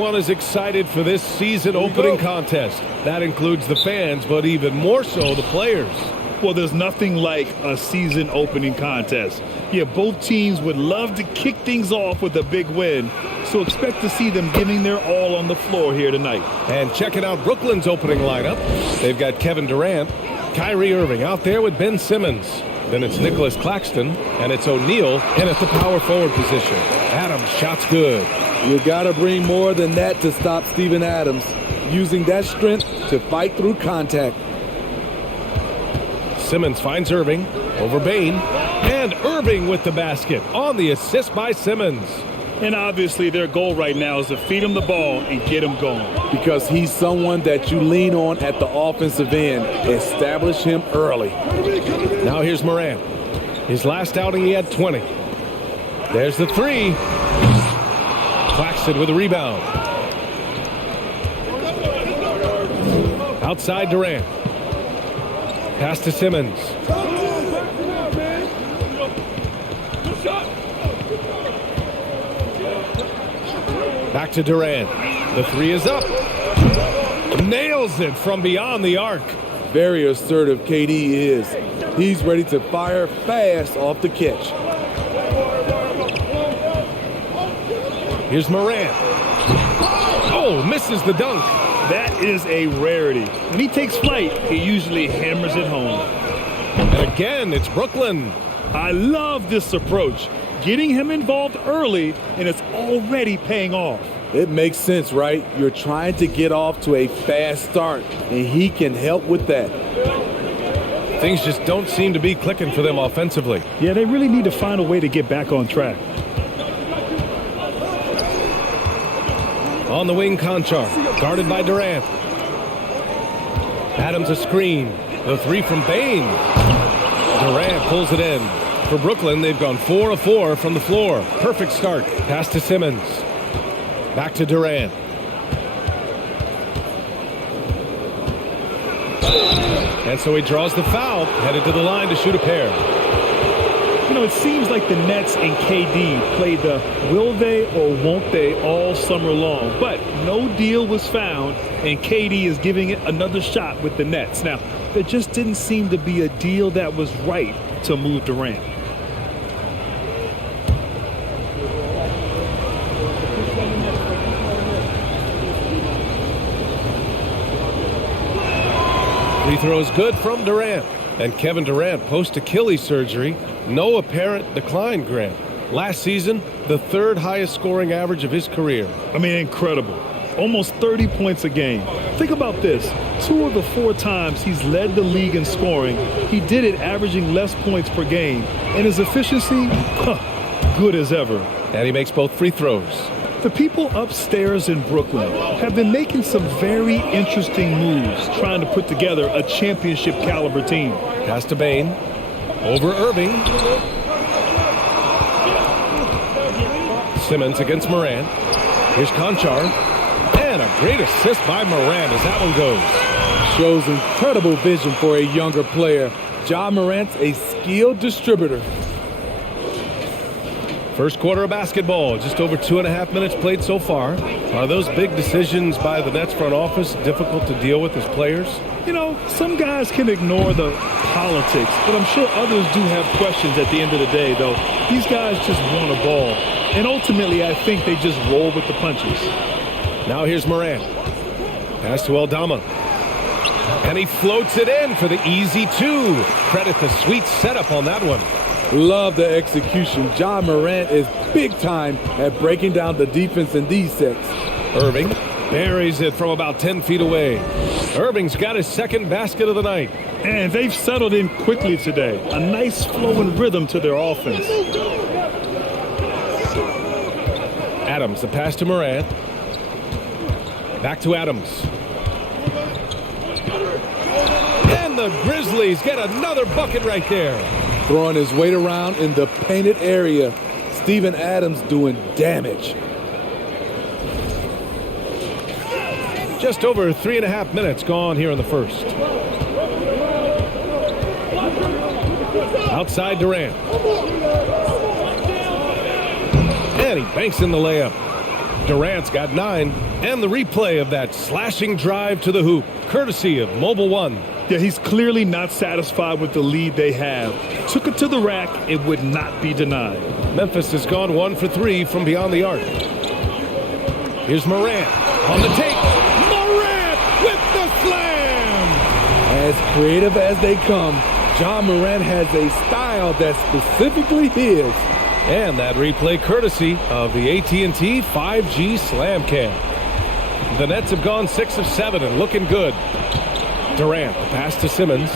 Everyone is excited for this season opening contest. That includes the fans, but even more so the players. Well, there's nothing like a season opening contest. Yeah, both teams would love to kick things off with a big win, so expect to see them giving their all on the floor here tonight. And checking out Brooklyn's opening lineup, they've got Kevin Durant, Kyrie Irving out there with Ben Simmons. Then it's Nicholas Claxton, and it's O'Neal in at the power forward position. Adams, shot's good. You got to bring more than that to stop Steven Adams, using that strength to fight through contact. Simmons finds Irving over Bane, and Irving with the basket on the assist by Simmons. And obviously their goal right now is to feed him the ball and get him going. Because he's someone that you lean on at the offensive end. Establish him early. Now here's Morant. His last outing he had 20. There's the three. Claxton with a rebound. Outside Durant. Pass to Simmons. Back to Durant. The three is up. Nails it from beyond the arc. Very assertive KD is. He's ready to fire fast off the catch. Here's Morant. Oh, misses the dunk. That is a rarity. When he takes flight, he usually hammers it home. And again, it's Brooklyn. I love this approach. Getting him involved early, and it's already paying off. It makes sense, right? You're trying to get off to a fast start, and he can help with that. Things just don't seem to be clicking for them offensively. Yeah, they really need to find a way to get back on track. On the wing, Conchar, guarded by Durant. Adams a screen. The three from Bane. Durant pulls it in. For Brooklyn, they've gone 4 of 4 from the floor. Perfect start. Pass to Simmons. Back to Durant. And so he draws the foul, headed to the line to shoot a pair. You know, it seems like the Nets and KD played the will they or won't they all summer long. But no deal was found, and KD is giving it another shot with the Nets. Now, there just didn't seem to be a deal that was right to move Durant. Free throw is good from Durant. And Kevin Durant, post-Achilles surgery, no apparent decline, Grant. Last season, the third highest scoring average of his career. I mean, incredible. Almost 30 points a game. Think about this. 2 of the 4 times he's led the league in scoring, he did it averaging less points per game. And his efficiency, good as ever. And he makes both free throws. The people upstairs in Brooklyn have been making some very interesting moves trying to put together a championship caliber team. Pass to Bane. Over Irving. Simmons against Morant. Here's Conchar. And a great assist by Morant as that one goes. Shows incredible vision for a younger player. Ja Morant's a skilled distributor. First quarter of basketball, just over 2.5 minutes played so far. Are those big decisions by the Nets front office difficult to deal with as players? You know, some guys can ignore the politics, but I'm sure others do have questions at the end of the day, though. These guys just want a ball. And ultimately, I think they just roll with the punches. Now here's Morant. Pass to Aldama. And he floats it in for the easy 2. Credit the sweet setup on that one. Love the execution. Ja Morant is big time at breaking down the defense in these sets. Irving buries it from about 10 feet away. Irving's got his second basket of the night. And they've settled in quickly today. A nice flowing rhythm to their offense. Adams, the pass to Morant. Back to Adams. And the Grizzlies get another bucket right there. Throwing his weight around in the painted area. Steven Adams doing damage. Just over 3.5 minutes gone here in the first. Outside Durant. And he banks in the layup. Durant's got 9. And the replay of that slashing drive to the hoop, courtesy of Mobile One. Yeah, he's clearly not satisfied with the lead they have. Took it to the rack. It would not be denied. Memphis has gone 1 for 3 from beyond the arc. Here's Morant on the take. Morant with the slam! As creative as they come, John Morant has a style that's specifically his. And that replay courtesy of the AT&T 5G Slam Cam. The Nets have gone 6 of 7 and looking good. Durant, the pass to Simmons.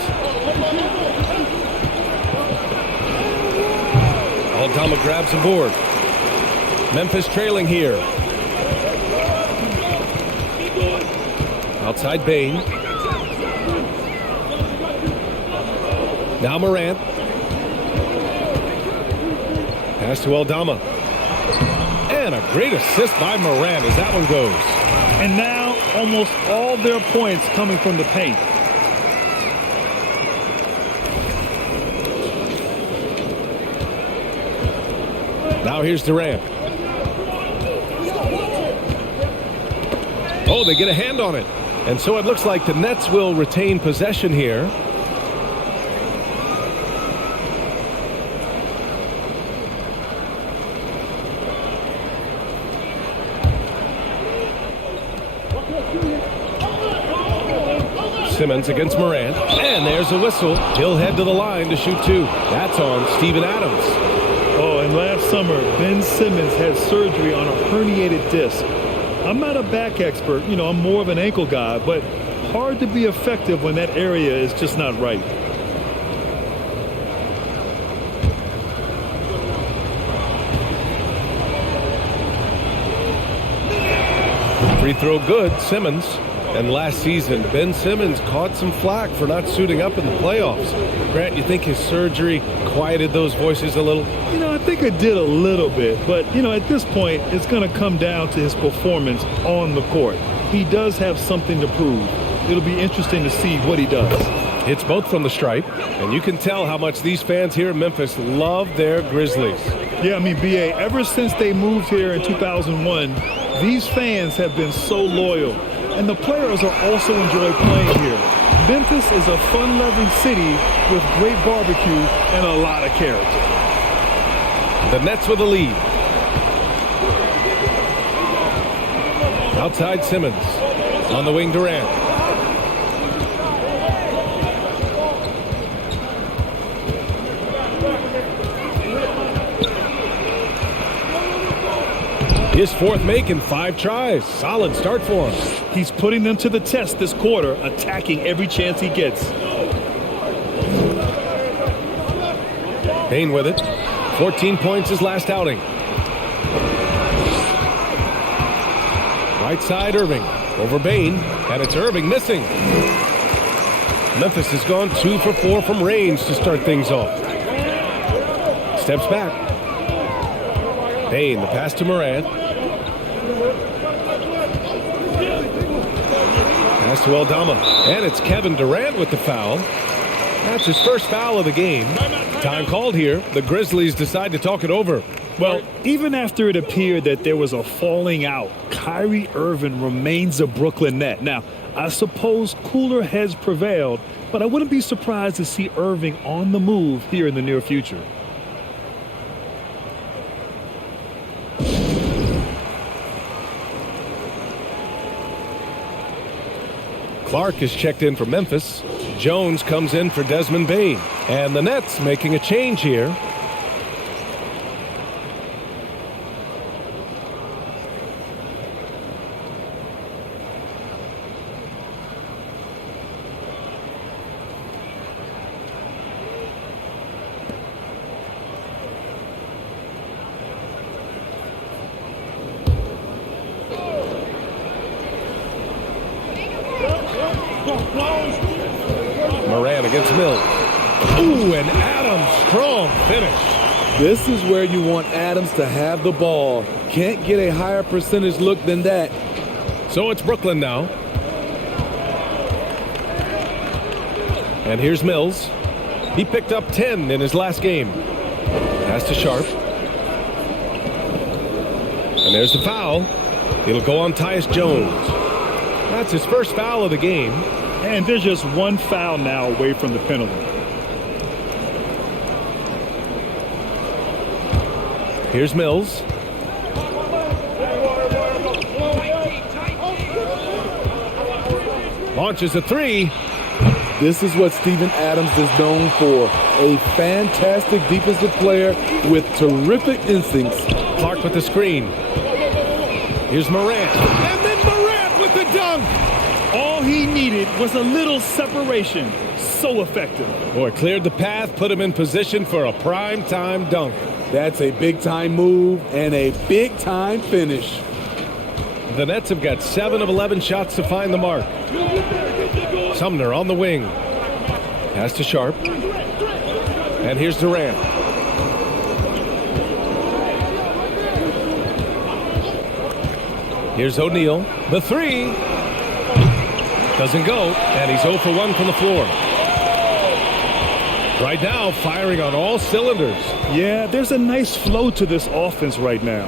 Aldama grabs a board. Memphis trailing here. Outside Bain. Now Morant. Pass to Aldama. And a great assist by Morant as that one goes. And now almost all their points coming from the paint. Now here's Durant. Oh, they get a hand on it. And so it looks like the Nets will retain possession here. Simmons against Morant. And there's a whistle. He'll head to the line to shoot 2. That's on Steven Adams. Oh, and last summer, Ben Simmons had surgery on a herniated disc. I'm not a back expert, I'm more of an ankle guy, but hard to be effective when that area is just not right. Free throw good, Simmons. And last season, Ben Simmons caught some flack for not suiting up in the playoffs. Grant, you think his surgery quieted those voices a little? I think it did a little bit, but, at this point, it's going to come down to his performance on the court. He does have something to prove. It'll be interesting to see what he does. It's both from the stripe, and you can tell how much these fans here in Memphis love their Grizzlies. Yeah, B.A., ever since they moved here in 2001, these fans have been so loyal. And the players are also enjoy playing here. Memphis is a fun-loving city with great barbecue and a lot of character. The Nets with a lead. Outside Simmons. On the wing, Durant. His 4th make in 5 tries. Solid start for him. He's putting them to the test this quarter, attacking every chance he gets. Bain with it. 14 points his last outing. Right side, Irving. Over Bain. And it's Irving missing. Memphis has gone 2 for 4 from range to start things off. Steps back. Bain, the pass to Morant. Pass to Aldama. And it's Kevin Durant with the foul. That's his first foul of the game. Time called here. The Grizzlies decide to talk it over. Well, even after it appeared that there was a falling out, Kyrie Irving remains a Brooklyn Net. Now, I suppose cooler heads prevailed, but I wouldn't be surprised to see Irving on the move here in the near future. Clark is checked in for Memphis. Jones comes in for Desmond Bain. And the Nets making a change here. Morant against Mills. Ooh, and Adams, strong finish. This is where you want Adams to have the ball. Can't get a higher percentage look than that. So it's Brooklyn now. And here's Mills. He picked up 10 in his last game. Pass to Sharp. And there's the foul. It'll go on Tyus Jones. That's his first foul of the game. And there's just one foul now away from the penalty. Here's Mills. Launches a three. This is what Steven Adams is known for. A fantastic defensive player with terrific instincts. Clark with the screen. Here's Morant. And then Morant with the dunk. All he needed was a little separation. So effective. Boy, cleared the path, put him in position for a prime-time dunk. That's a big-time move and a big-time finish. The Nets have got 7 of 11 shots to find the mark. Sumner on the wing. Pass to Sharp. And here's Durant. Here's O'Neal. The three. Doesn't go. And he's 0 for 1 from the floor. Right now, firing on all cylinders. Yeah, there's a nice flow to this offense right now.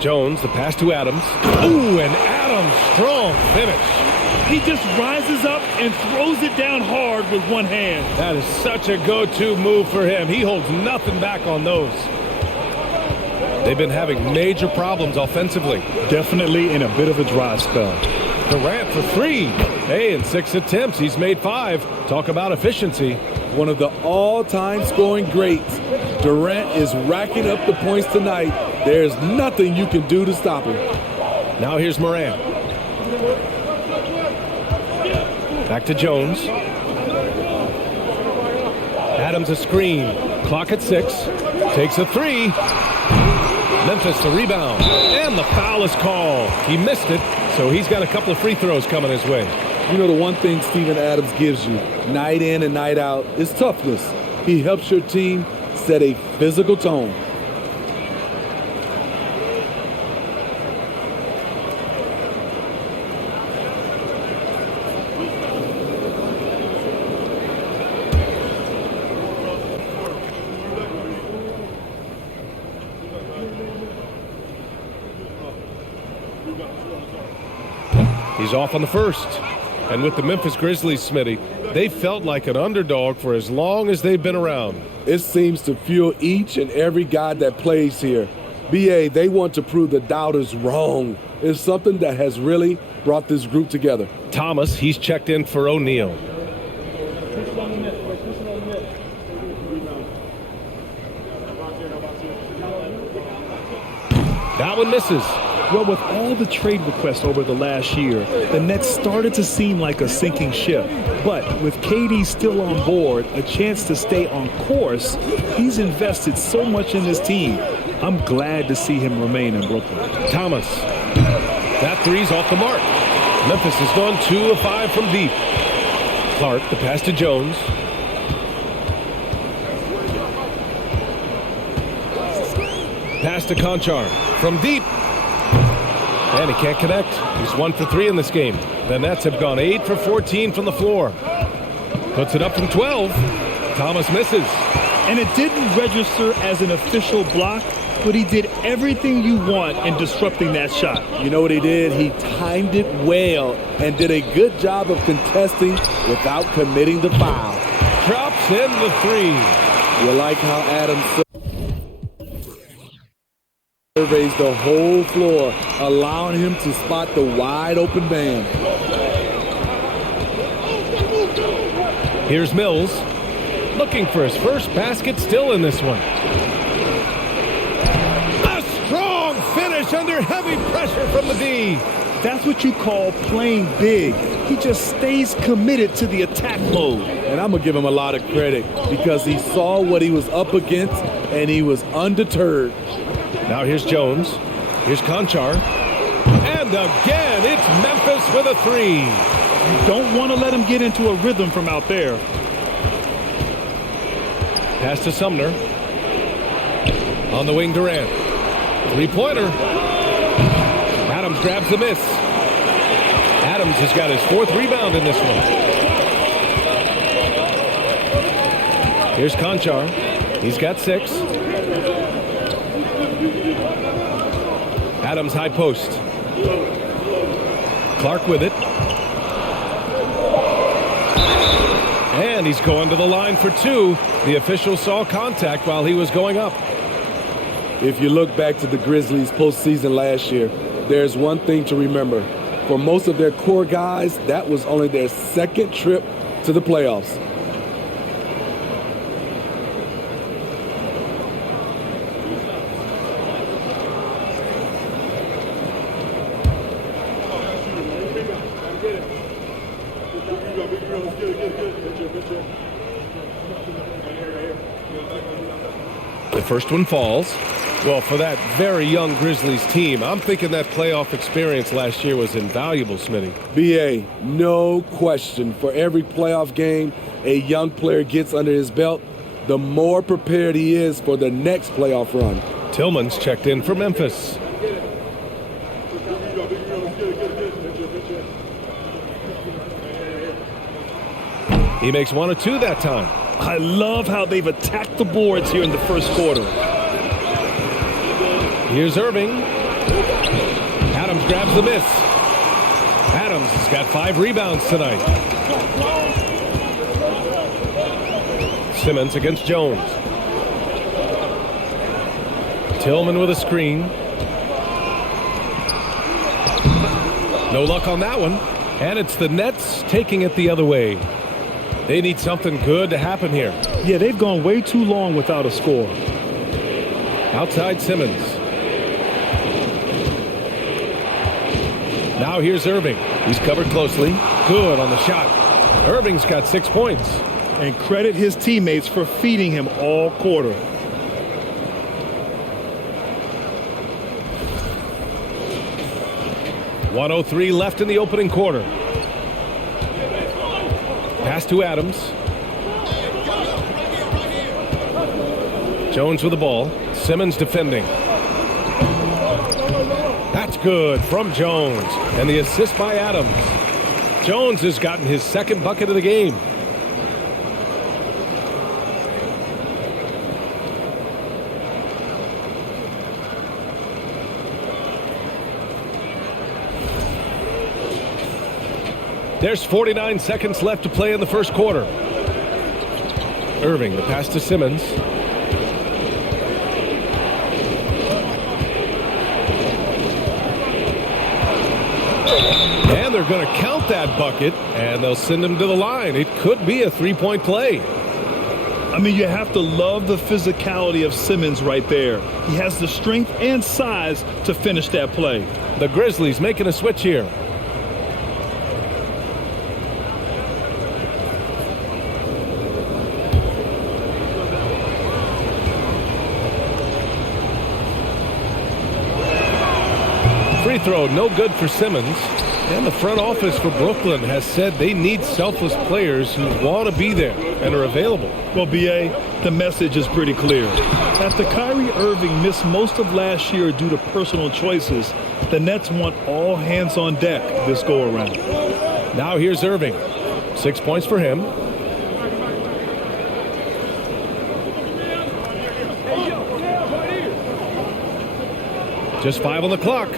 Jones, the pass to Adams. Ooh, and Adams, strong finish. He just rises up and throws it down hard with one hand. That is such a go-to move for him. He holds nothing back on those. They've been having major problems offensively. Definitely in a bit of a dry spell. Durant for three. Hey, in 6 attempts, he's made 5. Talk about efficiency. One of the all-time scoring greats. Durant is racking up the points tonight. There's nothing you can do to stop him. Now here's Morant. Back to Jones. Adams a screen. Clock at 6. Takes a three. Memphis the rebound. And the foul is called. He missed it, so he's got a couple of free throws coming his way. You know, the one thing Steven Adams gives you, night in and night out, is toughness. He helps your team set a physical tone. He's off on the first. And with the Memphis Grizzlies, Smitty, they felt like an underdog for as long as they've been around. It seems to fuel each and every guy that plays here. BA, they want to prove the doubters wrong. It's something that has really brought this group together. Thomas, he's checked in for O'Neal. That one misses. Well, with all the trade requests over the last year, the Nets started to seem like a sinking ship. But with KD still on board, a chance to stay on course, he's invested so much in this team. I'm glad to see him remain in Brooklyn. Thomas. That three's off the mark. Memphis has gone 2 of 5 from deep. Clark, the pass to Jones. Pass to Conchar from deep. And he can't connect. He's 1 for 3 in this game. The Nets have gone 8 for 14 from the floor. Puts it up from 12. Thomas misses. And it didn't register as an official block, but he did everything you want in disrupting that shot. You know what he did? He timed it well and did a good job of contesting without committing the foul. Drops in the three. You like how Adams surveys the whole floor, allowing him to spot the wide open man. Here's Mills, looking for his first basket, still in this one. A strong finish under heavy pressure from the D. That's what you call playing big. He just stays committed to the attack mode. And I'm going to give him a lot of credit because he saw what he was up against and he was undeterred. Now here's Jones. Here's Conchar. And again, it's Memphis with a three. You don't want to let him get into a rhythm from out there. Pass to Sumner. On the wing, Durant. Three-pointer. Adams grabs the miss. Adams has got his 4th rebound in this one. Here's Conchar. He's got 6. Adams high post. Clark with it. And he's going to the line for two. The official saw contact while he was going up. If you look back to the Grizzlies postseason last year, there's one thing to remember. For most of their core guys, that was only their second trip to the playoffs. The first one falls. Well, for that very young Grizzlies team, I'm thinking that playoff experience last year was invaluable, Smitty. BA, no question. For every playoff game a young player gets under his belt, the more prepared he is for the next playoff run. Tillman's checked in for Memphis. He makes one or two that time. I love how they've attacked the boards here in the first quarter. Here's Irving. Adams grabs the miss. Adams has got 5 rebounds tonight. Simmons against Jones. Tillman with a screen. No luck on that one. And it's the Nets taking it the other way. They need something good to happen here. Yeah, they've gone way too long without a score. Outside Simmons. Now here's Irving. He's covered closely. Good on the shot. Irving's got 6 points. And credit his teammates for feeding him all quarter. .103 left in the opening quarter. Pass to Adams. Jones with the ball. Simmons defending. That's good from Jones. And the assist by Adams. Jones has gotten his second bucket of the game. There's 49 seconds left to play in the first quarter. Irving, the pass to Simmons. And they're going to count that bucket, and they'll send him to the line. It could be a three-point play. I mean, you have to love the physicality of Simmons right there. He has the strength and size to finish that play. The Grizzlies making a switch here. Free throw, no good for Simmons. And the front office for Brooklyn has said they need selfless players who want to be there and are available. Well, B.A., the message is pretty clear. After Kyrie Irving missed most of last year due to personal choices, the Nets want all hands on deck this go-around. Now here's Irving. 6 points for him. Just 5 on the clock.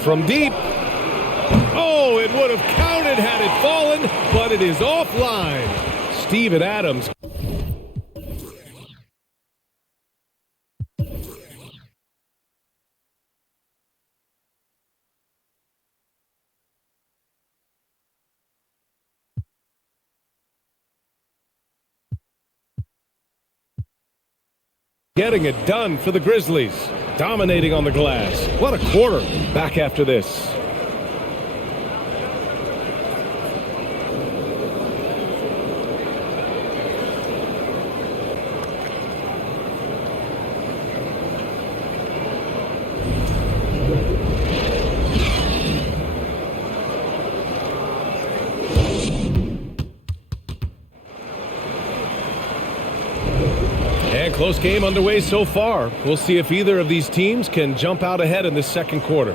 From deep. Oh, it would have counted had it fallen, but it is offline. Steven Adams. Getting it done for the Grizzlies. Dominating on the glass. What a quarter. Back after this. And close game underway so far. We'll see if either of these teams can jump out ahead in this second quarter.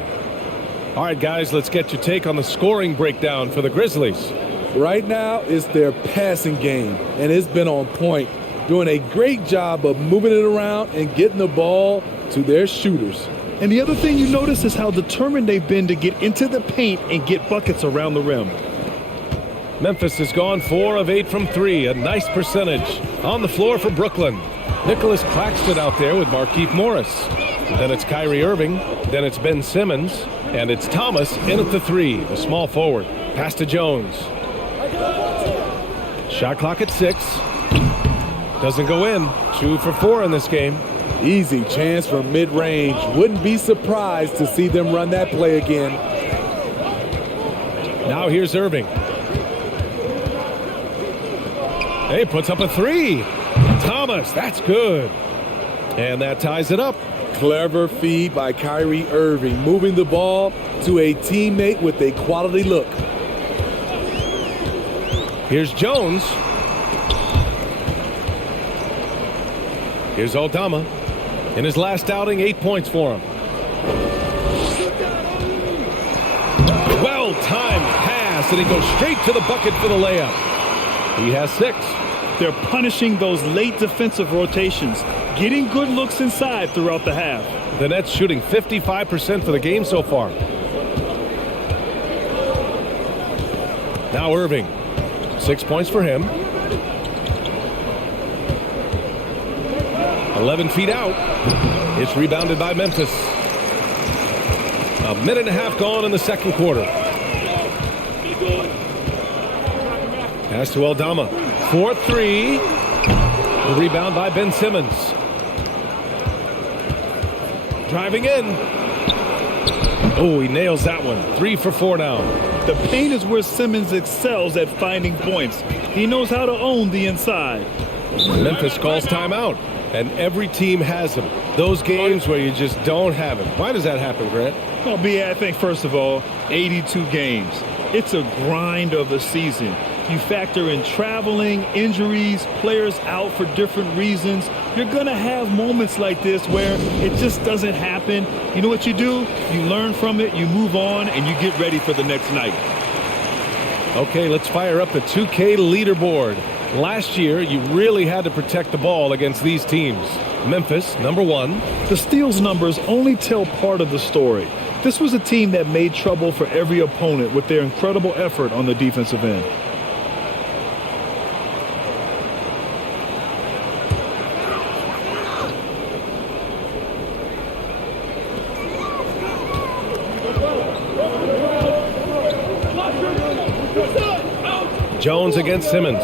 All right, guys, let's get your take on the scoring breakdown for the Grizzlies. Right now, it's their passing game, and it's been on point. doing a great job of moving it around and getting the ball to their shooters. And the other thing you notice is how determined they've been to get into the paint and get buckets around the rim. Memphis has gone 4 of 8 from 3, a nice percentage. On the floor for Brooklyn, Nicholas Claxton out there with Markieff Morris. Then it's Kyrie Irving, then it's Ben Simmons, and it's Thomas in at the 3, the small forward. Pass to Jones. Shot clock at 6. Doesn't go in. 2 for 4 in this game. Easy chance from mid-range. Wouldn't be surprised to see them run that play again. Now here's Irving. Hey, puts up a 3. Thomas, that's good. And that ties it up. Clever feed by Kyrie Irving, moving the ball to a teammate with a quality look. Here's Jones. Here's Aldama. In his last outing, 8 points for him. Well-timed pass, and he goes straight to the bucket for the layup. He has 6. They're punishing those late defensive rotations, getting good looks inside throughout the half. The Nets shooting 55% for the game so far. Now Irving. 6 points for him. 11 feet out. It's rebounded by Memphis. A minute and a half gone in the second quarter. Pass to Aldama. 4-3. The rebound by Ben Simmons. Driving in. Oh, he nails that one. 3 for 4 now. The paint is where Simmons excels at finding points. He knows how to own the inside. Memphis calls timeout, and every team has them. Those games where you just don't have it. Why does that happen, Grant? Well, B, I think, first of all, 82 games. It's a grind of a season. You factor in traveling, injuries, players out for different reasons. You're going to have moments like this where it just doesn't happen. You know what you do? You learn from it, you move on, and you get ready for the next night. Okay, let's fire up the 2K leaderboard. Last year, you really had to protect the ball against these teams. Memphis, number 1. The steals numbers only tell part of the story. This was a team that made trouble for every opponent with their incredible effort on the defensive end. Jones against Simmons.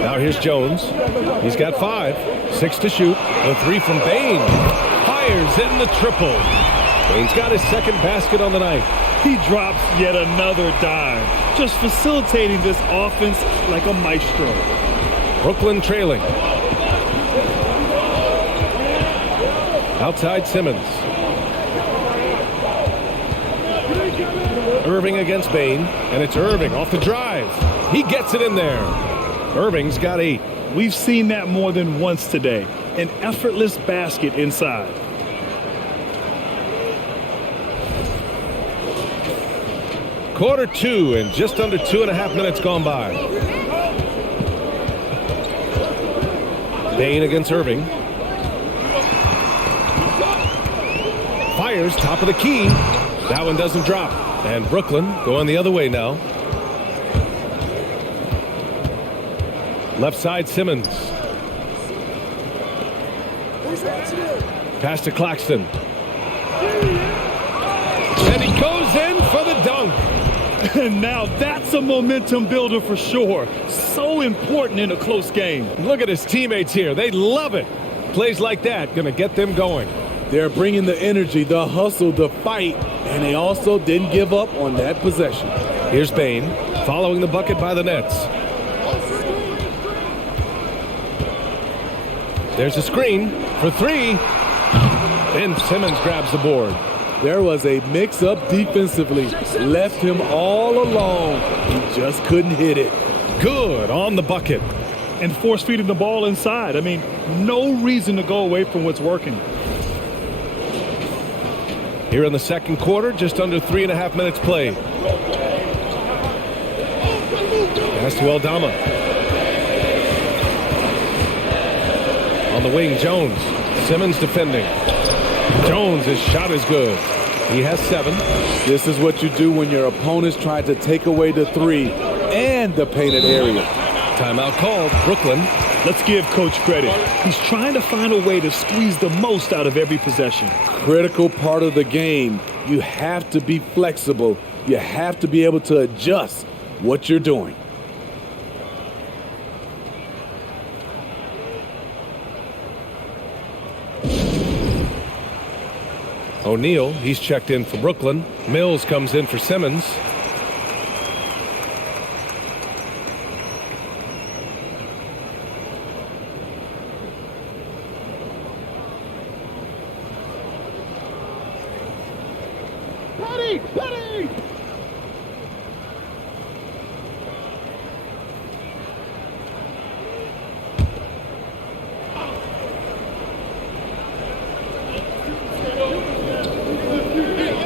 Now here's Jones. He's got 5. 6 to shoot. The 3 from Bane. Fires in the triple. Bane's got his second basket on the night. He drops yet another dime, just facilitating this offense like a maestro. Brooklyn trailing. Outside Simmons. Irving against Bane, and it's Irving off the drive. He gets it in there. Irving's got 8. We've seen that more than once today. An effortless basket inside. Quarter 2 and just under 2.5 minutes gone by. Bane against Irving. Fires top of the key. That one doesn't drop. And Brooklyn going the other way now. Left side Simmons. Pass to Claxton. And he goes in for the dunk. And now that's a momentum builder for sure. So important in a close game. Look at his teammates here. They love it. Plays like that going to get them going. They're bringing the energy, the hustle, the fight, and they also didn't give up on that possession. Here's Bane following the bucket by the Nets. There's a screen for 3. Ben Simmons grabs the board. There was a mix-up defensively. Left him all alone. He just couldn't hit it. Good on the bucket. And force-feeding the ball inside. I mean, no reason to go away from what's working. Here in the second quarter, just under 3.5 minutes played. Pass to Aldama. On the wing, Jones. Simmons defending. Jones' shot is good. He has 7. This is what you do when your opponents try to take away the 3 and the painted area. Timeout called. Brooklyn. Let's give Coach credit. He's trying to find a way to squeeze the most out of every possession. Critical part of the game. You have to be flexible. You have to be able to adjust what you're doing. O'Neal, he's checked in for Brooklyn. Mills comes in for Simmons.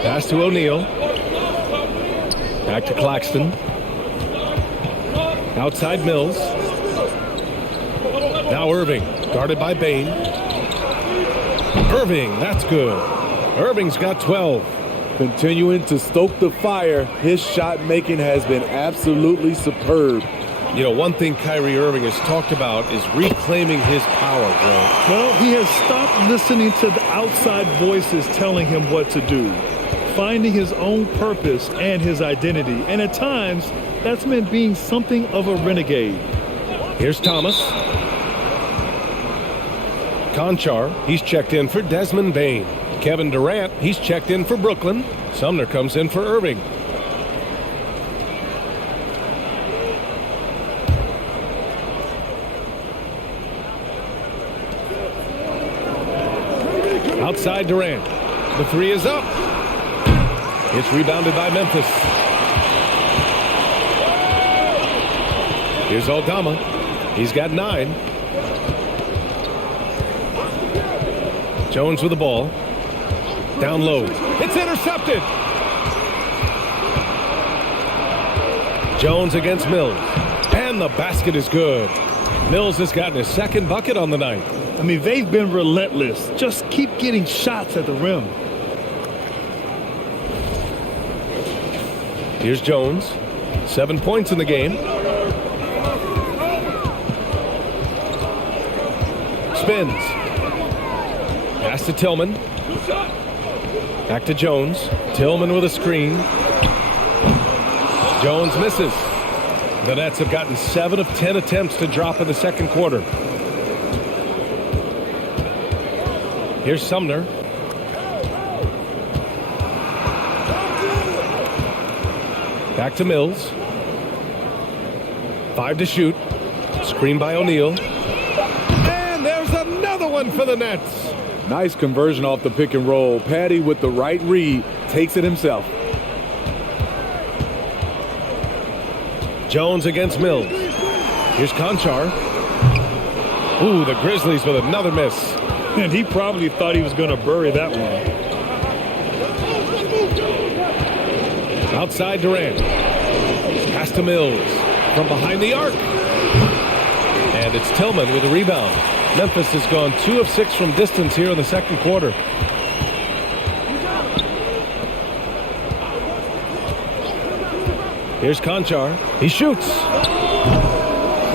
Pass to O'Neal. Back to Claxton. Outside Mills. Now Irving, guarded by Bain. Irving, that's good. Irving's got 12. Continuing to stoke the fire, his shot making has been absolutely superb. You know, one thing Kyrie Irving has talked about is reclaiming his power, bro. Well, he has stopped listening to the outside voices telling him what to do, finding his own purpose and his identity. And at times, that's meant being something of a renegade. Here's Thomas. Conchar, he's checked in for Desmond Bain. Kevin Durant, he's checked in for Brooklyn. Sumner comes in for Irving. Outside Durant. The 3 is up. It's rebounded by Memphis. Here's Aldama. He's got 9. Jones with the ball. Down low. It's intercepted. Jones against Mills. And the basket is good. Mills has gotten his 2nd bucket on the night. I mean, they've been relentless. Just keep getting shots at the rim. Here's Jones. 7 points in the game. Spins. Pass to Tillman. Back to Jones. Tillman with a screen. Jones misses. The Nets have gotten 7 of 10 attempts to drop in the 2nd quarter. Here's Sumner. Back to Mills. 5 to shoot. Screen by O'Neal. And there's another one for the Nets. Nice conversion off the pick and roll. Patty with the right read takes it himself. Jones against Mills. Here's Conchar. Ooh, the Grizzlies with another miss. And he probably thought he was going to bury that one. Outside Durant. Pass to Mills. From behind the arc. And it's Tillman with a rebound. Memphis has gone 2 of 6 from distance here in the 2nd quarter. Here's Conchar. He shoots.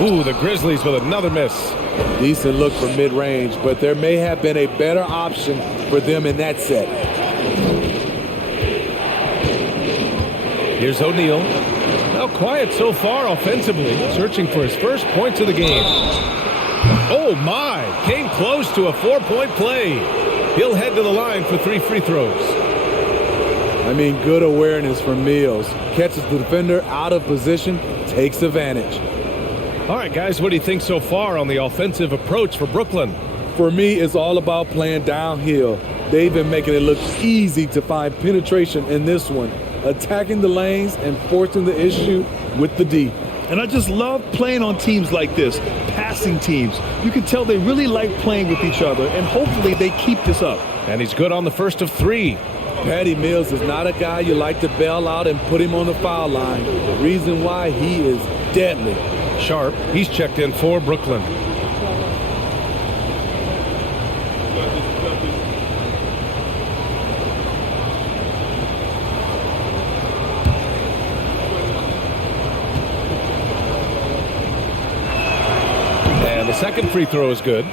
Ooh, the Grizzlies with another miss. Decent look from mid-range, but there may have been a better option for them in that set. Here's O'Neal. Now quiet so far offensively, searching for his first points of the game. Oh my, came close to a 4-point play. He'll head to the line for 3 free throws. I mean, good awareness from Mills. Catches the defender out of position, takes advantage. All right, guys, what do you think so far on the offensive approach for Brooklyn? For me, it's all about playing downhill. They've been making it look easy to find penetration in this one, attacking the lanes and forcing the issue with the D. And I just love playing on teams like this, passing teams. You can tell they really like playing with each other, and hopefully they keep this up. And he's good on the first of 3. Patty Mills is not a guy you like to bail out and put him on the foul line. The reason why he is deadly. Sharp, he's checked in for Brooklyn. And the second free throw is good.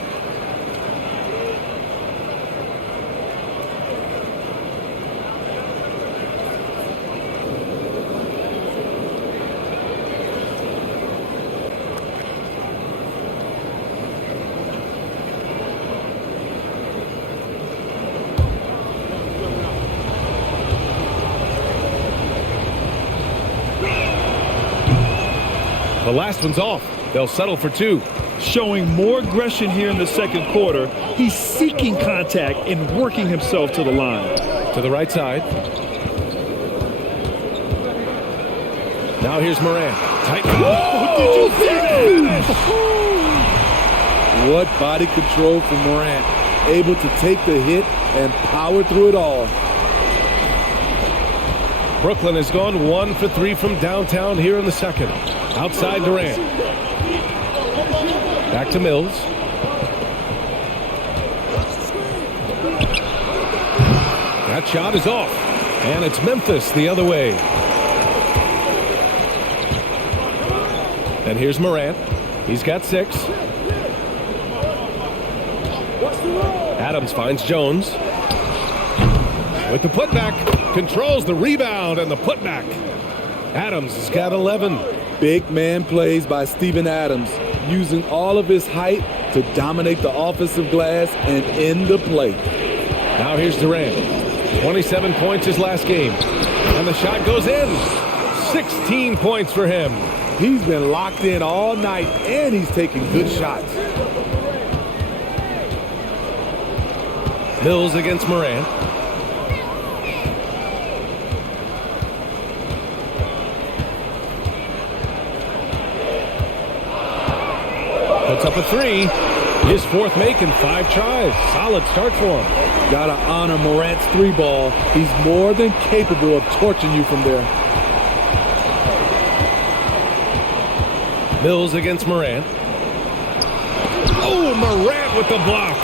The last one's off. They'll settle for two. Showing more aggression here in the second quarter. He's seeking contact and working himself to the line. To the right side. Now here's Morant. Tight. Oh, did you see that? What body control from Morant. Able to take the hit and power through it all. Brooklyn has gone 1 for 3 from downtown here in the second. Outside Durant. Back to Mills. That shot is off. And it's Memphis the other way. And here's Morant. He's got 6. Adams finds Jones. With the putback. Controls the rebound and the putback. Adams has got 11. Big man plays by Steven Adams, using all of his height to dominate the offensive glass and end the play. Now here's Durant. 27 points his last game. And the shot goes in. 16 points for him. He's been locked in all night, and he's taking good shots. Mills against Morant. Puts up a 3. His fourth make in 5 tries. Solid start for him. Gotta honor Morant's 3 ball. He's more than capable of torching you from there. Mills against Morant. Oh, Morant with the block.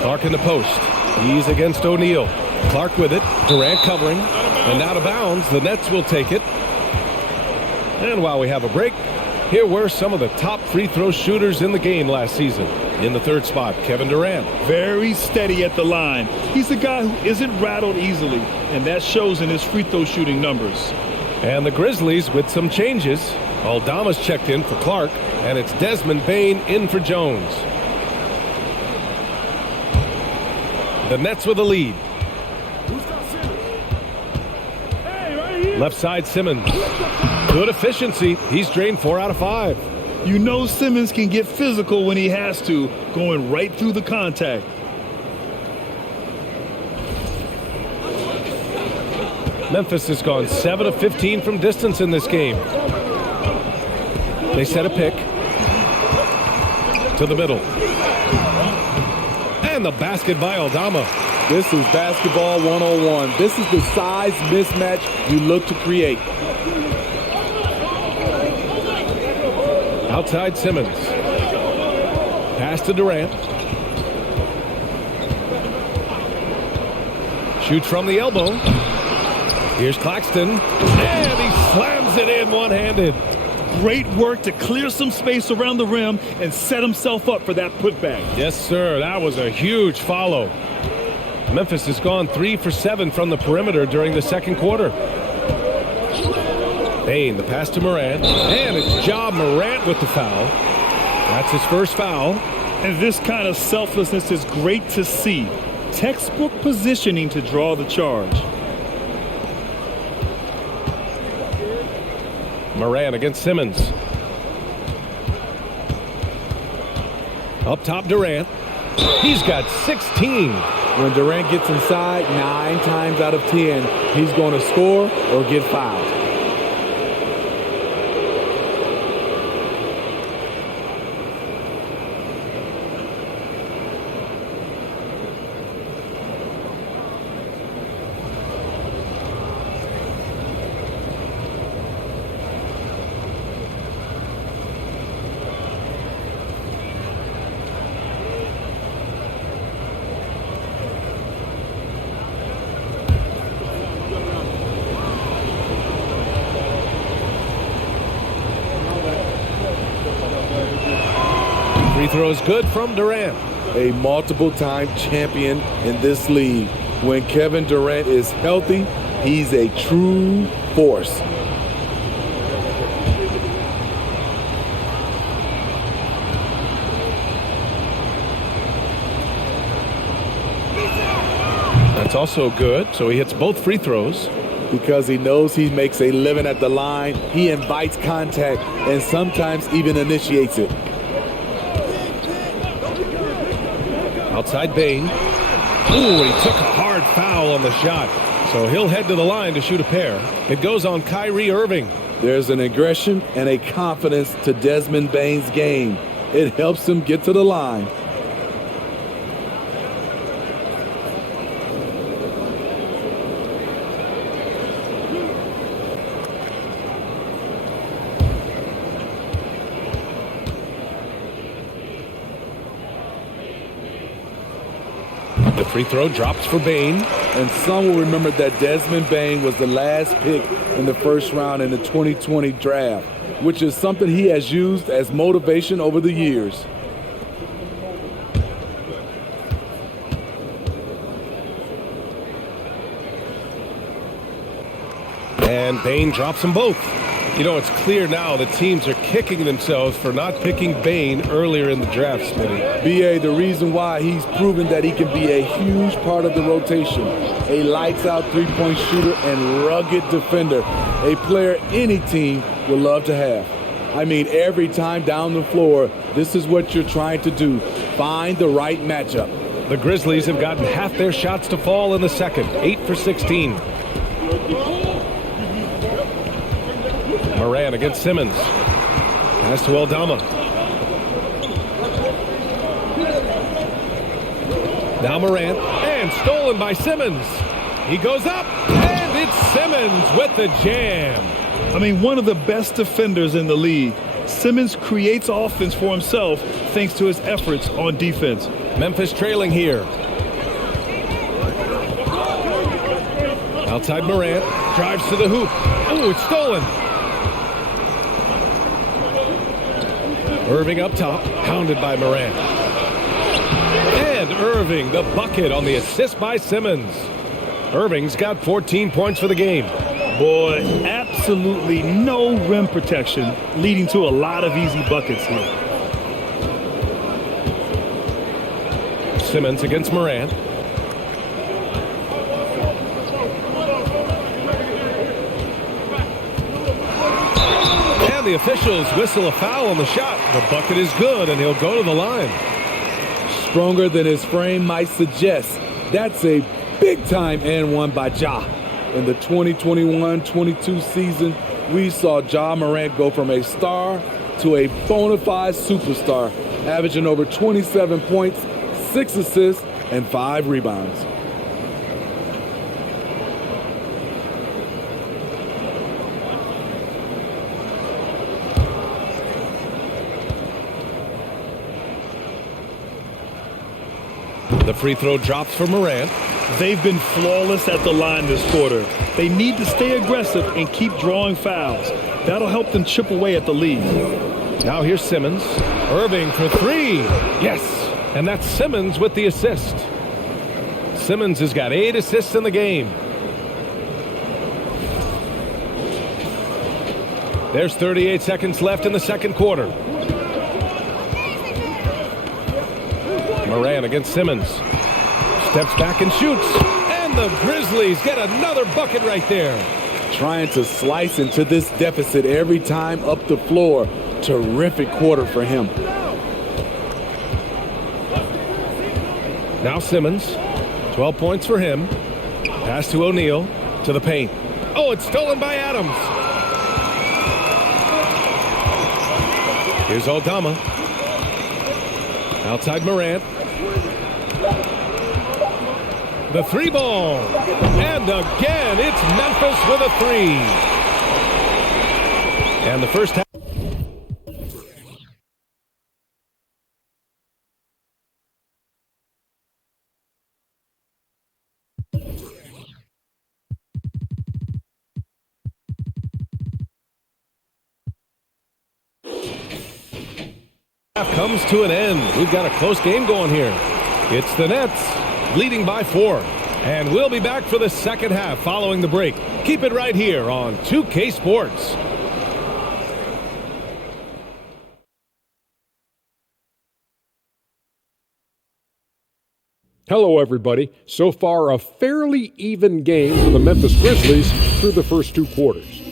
Clark in the post. He's against O'Neal. Clark with it. Durant covering. And out of bounds. The Nets will take it. And while we have a break, here were some of the top free throw shooters in the game last season. In the third spot, Kevin Durant. Very steady at the line. He's a guy who isn't rattled easily, and that shows in his free throw shooting numbers. And the Grizzlies with some changes. Aldama's checked in for Clark, and it's Desmond Bane in for Jones. The Nets with a lead. Left side Simmons. Good efficiency. He's drained 4 out of 5. You know Simmons can get physical when he has to, going right through the contact. Memphis has gone 7 of 15 from distance in this game. They set a pick. To the middle. And the basket by Aldama. This is basketball 101. This is the size mismatch you look to create. Outside Simmons. Pass to Durant. Shoots from the elbow. Here's Claxton. And he slams it in one-handed. Great work to clear some space around the rim and set himself up for that putback. Yes, sir. That was a huge follow. Memphis has gone 3 for 7 from the perimeter during the second quarter. Bane, the pass to Morant. And it's Ja Morant with the foul. That's his first foul. And this kind of selflessness is great to see. Textbook positioning to draw the charge. Morant against Simmons. Up top, Durant. He's got 16. When Durant gets inside, 9 times out of 10, he's going to score or get fouled. Free throw is good from Durant. A multiple-time champion in this league. When Kevin Durant is healthy, he's a true force. That's also good, so he hits both free throws. Because he knows he makes a living at the line, he invites contact and sometimes even initiates it. Outside Bane. Ooh, he took a hard foul on the shot. So he'll head to the line to shoot a pair. It goes on Kyrie Irving. There's an aggression and a confidence to Desmond Bane's game. It helps him get to the line. The free throw drops for Bane. And some will remember that Desmond Bane was the last pick in the first round in the 2020 draft, which is something he has used as motivation over the years. And Bane drops them both. You know, it's clear now that teams are kicking themselves for not picking Bane earlier in the draft, Smitty. B.A., the reason why he's proven that he can be a huge part of the rotation, a lights-out three-point shooter and rugged defender, a player any team would love to have. I mean, every time down the floor, this is what you're trying to do, find the right matchup. The Grizzlies have gotten half their shots to fall in the second, 8 for 16. Morant against Simmons. Pass to Aldama. Now Morant, and stolen by Simmons. He goes up, and it's Simmons with the jam. I mean, one of the best defenders in the league. Simmons creates offense for himself thanks to his efforts on defense. Memphis trailing here. Outside Morant, drives to the hoop. Oh, it's stolen. Irving up top, hounded by Morant. And Irving, the bucket on the assist by Simmons. Irving's got 14 points for the game. Boy, absolutely no rim protection, leading to a lot of easy buckets here. Simmons against Morant. The officials whistle a foul on the shot. The bucket is good, and he'll go to the line. Stronger than his frame might suggest. That's a big-time and one by Ja. In the 2021-22 season, we saw Ja Morant go from a star to a bona fide superstar, averaging over 27 points, 6 assists, and 5 rebounds. The free throw drops for Morant. They've been flawless at the line this quarter. They need to stay aggressive and keep drawing fouls. That'll help them chip away at the lead. Now here's Simmons. Irving for three. Yes. And that's Simmons with the assist. Simmons has got 8 assists in the game. There's 38 seconds left in the second quarter. Morant against Simmons. Steps back and shoots. And the Grizzlies get another bucket right there. Trying to slice into this deficit every time up the floor. Terrific quarter for him. Now Simmons. 12 points for him. Pass to O'Neal. To the paint. Oh, it's stolen by Adams. Here's Aldama. Outside Morant. The three ball. And again, it's Memphis with a three. And the first half. Half comes to an end. We've got a close game going here. It's the Nets leading by 4. And we'll be back for the second half following the break. Keep it right here on 2K Sports. Hello, everybody. So far, a fairly even game for the Memphis Grizzlies through the first 2 quarters.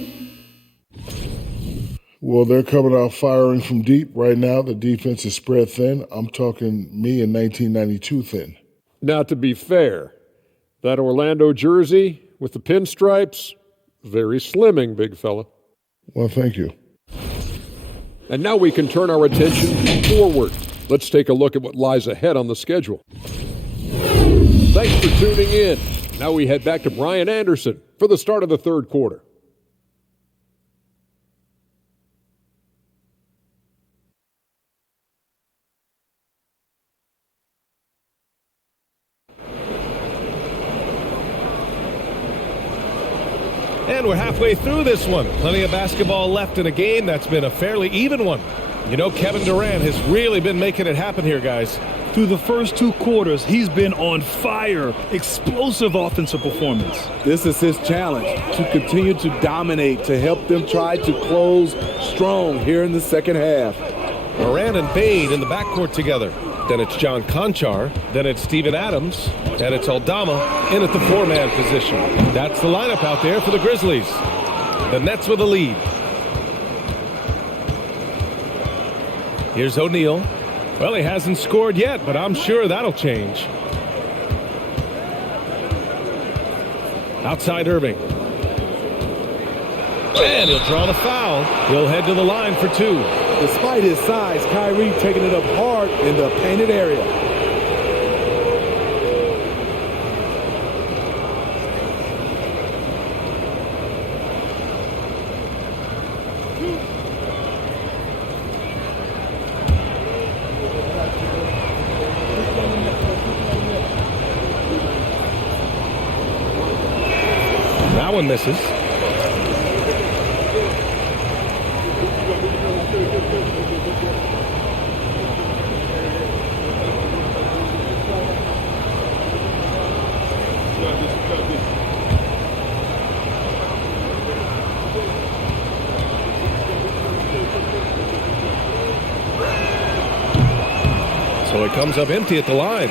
Well, they're coming out firing from deep right now. The defense is spread thin. I'm talking me in 1992 thin. Now, to be fair, that Orlando jersey with the pinstripes, very slimming, big fella. Well, thank you. And now we can turn our attention forward. Let's take a look at what lies ahead on the schedule. Thanks for tuning in. Now we head back to Brian Anderson for the start of the third quarter. And we're halfway through this one. Plenty of basketball left in a game that's been a fairly even one. You know, Kevin Durant has really been making it happen here, guys. Through the first 2 quarters, he's been on fire. Explosive offensive performance. This is his challenge, to continue to dominate, to help them try to close strong here in the second half. Morant and Bane in the backcourt together. Then it's John Conchar. Then it's Steven Adams. And it's Aldama in at the 4-man position. That's the lineup out there for the Grizzlies. The Nets with a lead. Here's O'Neal. Well, he hasn't scored yet, but I'm sure that'll change. Outside Irving. And he'll draw the foul. He'll head to the line for 2. Despite his size, Kyrie taking it up hard in the painted area. That one misses. So he comes up empty at the line.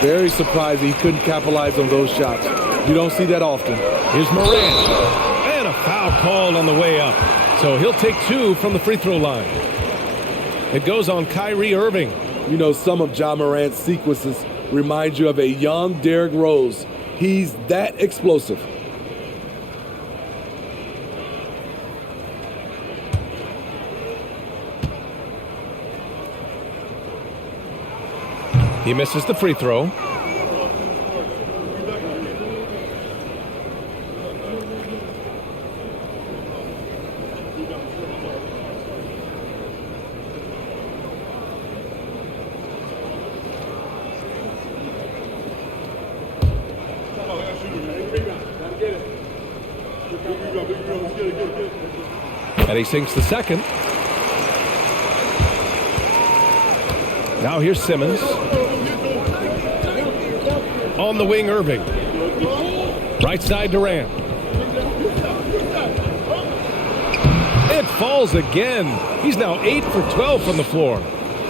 Very surprising he couldn't capitalize on those shots. You don't see that often. Here's Morant. And a foul called on the way up. So he'll take 2 from the free throw line. It goes on Kyrie Irving. You know, some of Ja Morant's sequences remind you of a young Derrick Rose. He's that explosive. He misses the free throw. And he sinks the second. Now here's Simmons. On the wing, Irving. Right side, Durant. It falls again. He's now 8 for 12 from the floor.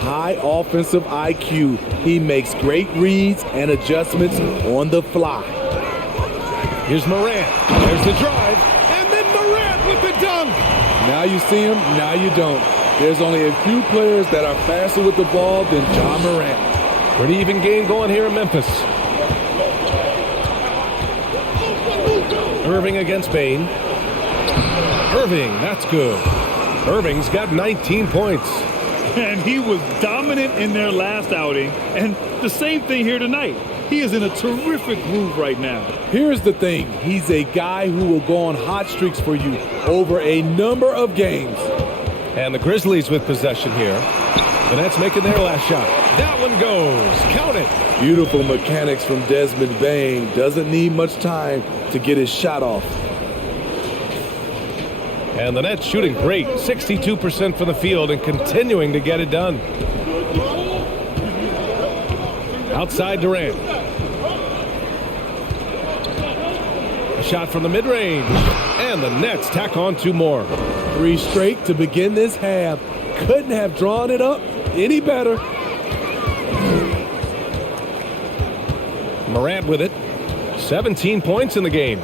High offensive IQ. He makes great reads and adjustments on the fly. Here's Morant. There's the drive. And then Morant with the dunk. Now you see him, now you don't. There's only a few players that are faster with the ball than Ja Morant. Pretty even game going here in Memphis. Irving against Bane. Irving, that's good. Irving's got 19 points. And he was dominant in their last outing. And the same thing here tonight. He is in a terrific groove right now. Here's the thing. He's a guy who will go on hot streaks for you over a number of games. And the Grizzlies with possession here. The Nets making their last shot. That one goes. Count it. Beautiful mechanics from Desmond Bane. Doesn't need much time to get his shot off. And the Nets shooting great, 62% from the field and continuing to get it done. Outside Durant. A shot from the mid-range. And the Nets tack on 2 more. 3 straight to begin this half. Couldn't have drawn it up any better. Morant with it. 17 points in the game.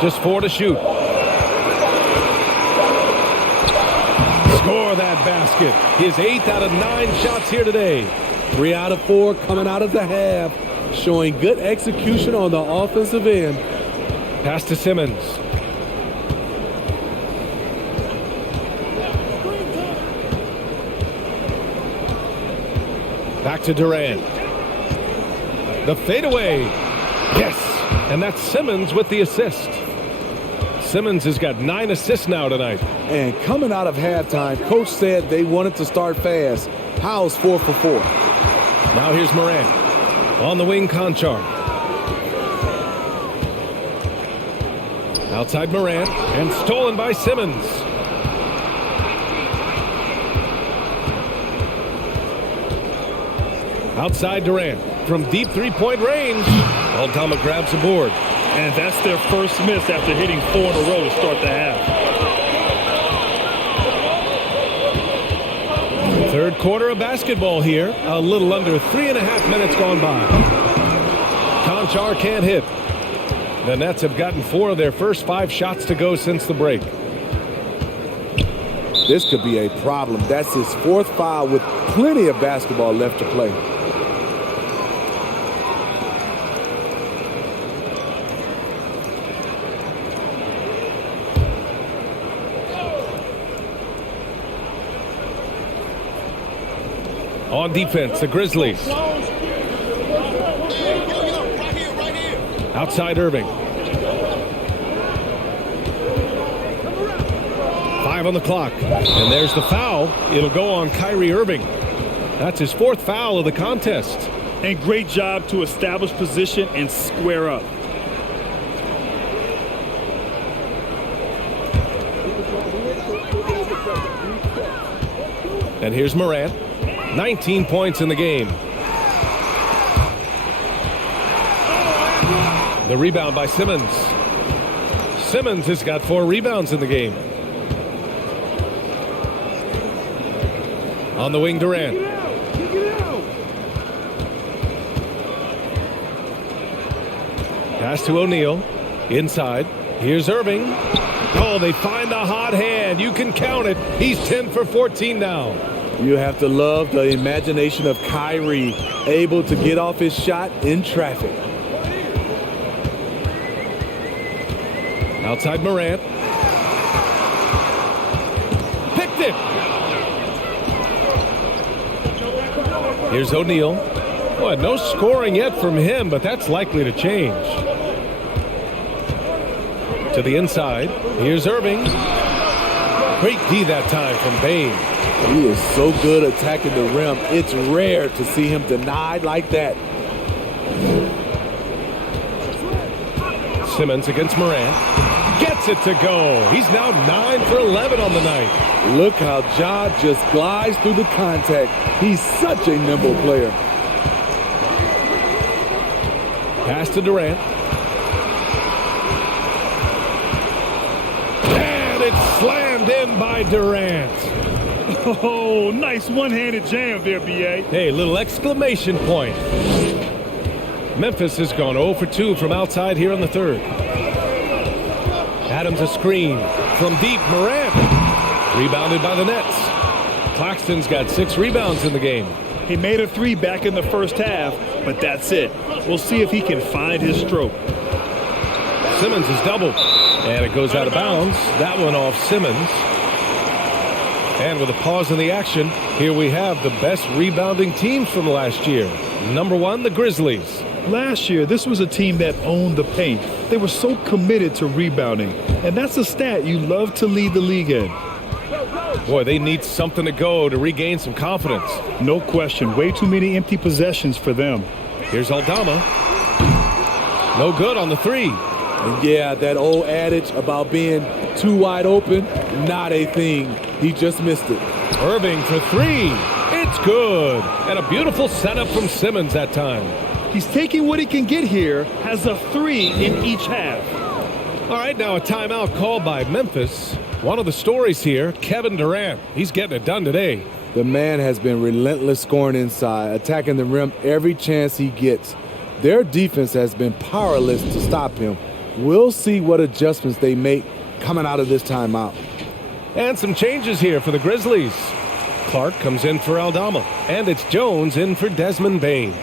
Just 4 to shoot. Score that basket. His 8th out of 9 shots here today. 3 out of 4 coming out of the half. Showing good execution on the offensive end. Pass to Simmons. Back to Durant. The fadeaway. Yes. And that's Simmons with the assist. Simmons has got 9 assists now tonight. And coming out of halftime, coach said they wanted to start fast. How's 4 for 4? Now here's Morant. On the wing, Conchar. Outside Morant. And stolen by Simmons. Outside Durant. From deep 3-point range. Aldama grabs the board. And that's their first miss after hitting 4 in a row to start the half. Third quarter of basketball here. A little under 3.5 minutes gone by. Conchar can't hit. The Nets have gotten 4 of their first 5 shots to go since the break. This could be a problem. That's his 4th foul with plenty of basketball left to play. On defense, the Grizzlies. Outside Irving. 5 on the clock. And there's the foul. It'll go on Kyrie Irving. That's his 4th foul of the contest. And great job to establish position and square up. And here's Morant. 19 points in the game. The rebound by Simmons. Simmons has got 4 rebounds in the game. On the wing, Durant. Pass to O'Neal. Inside. Here's Irving. Oh, they find the hot hand. You can count it. He's 10 for 14 now. You have to love the imagination of Kyrie, able to get off his shot in traffic. Outside Morant. Picked it. Here's O'Neal. Boy, no scoring yet from him, but that's likely to change. To the inside. Here's Irving. Great D that time from Bain. He is so good attacking the rim. It's rare to see him denied like that. Simmons against Morant. Gets it to go. He's now 9 for 11 on the night. Look how Ja just glides through the contact. He's such a nimble player. Pass to Durant. And it's slammed in by Durant. Oh, nice one-handed jam there, B.A. Hey, little exclamation point. Memphis has gone 0 for 2 from outside here in the third. Adams a screen. From deep, Morant. Rebounded by the Nets. Claxton's got 6 rebounds in the game. He made a 3 back in the first half, but that's it. We'll see if he can find his stroke. Simmons is doubled. And it goes out of bounds. That one off Simmons. And with a pause in the action, here we have the best rebounding teams from last year. Number 1, the Grizzlies. Last year, this was a team that owned the paint. They were so committed to rebounding. And that's a stat you love to lead the league in. Boy, they need something to go to regain some confidence. No question. Way too many empty possessions for them. Here's Aldama. No good on the three. And yeah, that old adage about being too wide open, not a thing. He just missed it. Irving for three. It's good. And a beautiful setup from Simmons that time. He's taking what he can get here, has a three in each half. All right, now a timeout called by Memphis. One of the stories here, Kevin Durant. He's getting it done today. The man has been relentless scoring inside, attacking the rim every chance he gets. Their defense has been powerless to stop him. We'll see what adjustments they make coming out of this timeout. And some changes here for the Grizzlies. Clark comes in for Aldama, and it's Jones in for Desmond Bane.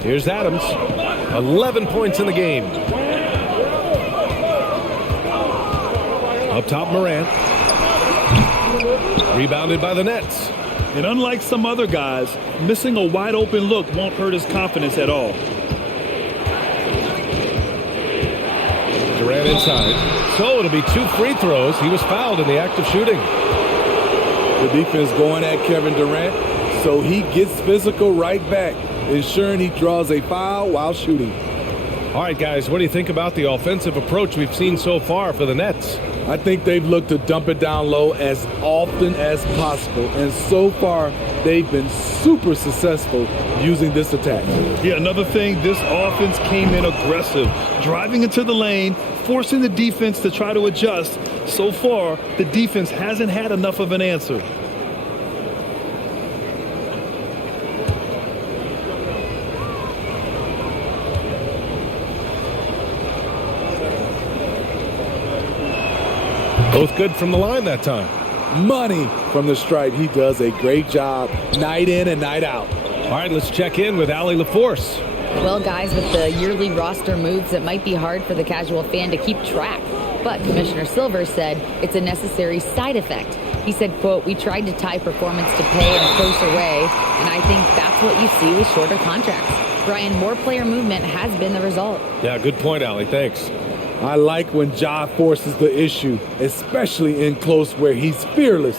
Here's Adams. 11 points in the game. Up top, Morant. Rebounded by the Nets. And unlike some other guys, missing a wide open look won't hurt his confidence at all. Durant inside. So it'll be 2 free throws. He was fouled in the act of shooting. The defense going at Kevin Durant, so he gets physical right back, ensuring he draws a foul while shooting. All right, guys, what do you think about the offensive approach we've seen so far for the Nets? I think they've looked to dump it down low as often as possible, and so far they've been super successful using this attack. Yeah, another thing, this offense came in aggressive, driving into the lane, forcing the defense to try to adjust. So far, the defense hasn't had enough of an answer. Both good from the line that time. Money from the stripe. He does a great job night in and night out. All right, let's check in with Allie LaForce. Well, guys, with the yearly roster moves, it might be hard for the casual fan to keep track. But Commissioner Silver said it's a necessary side effect. He said, quote, "We tried to tie performance to pay in a closer way, and I think that's what you see with shorter contracts." Brian, more player movement has been the result. Yeah, good point, Allie. Thanks. I like when Ja forces the issue, especially in close where he's fearless.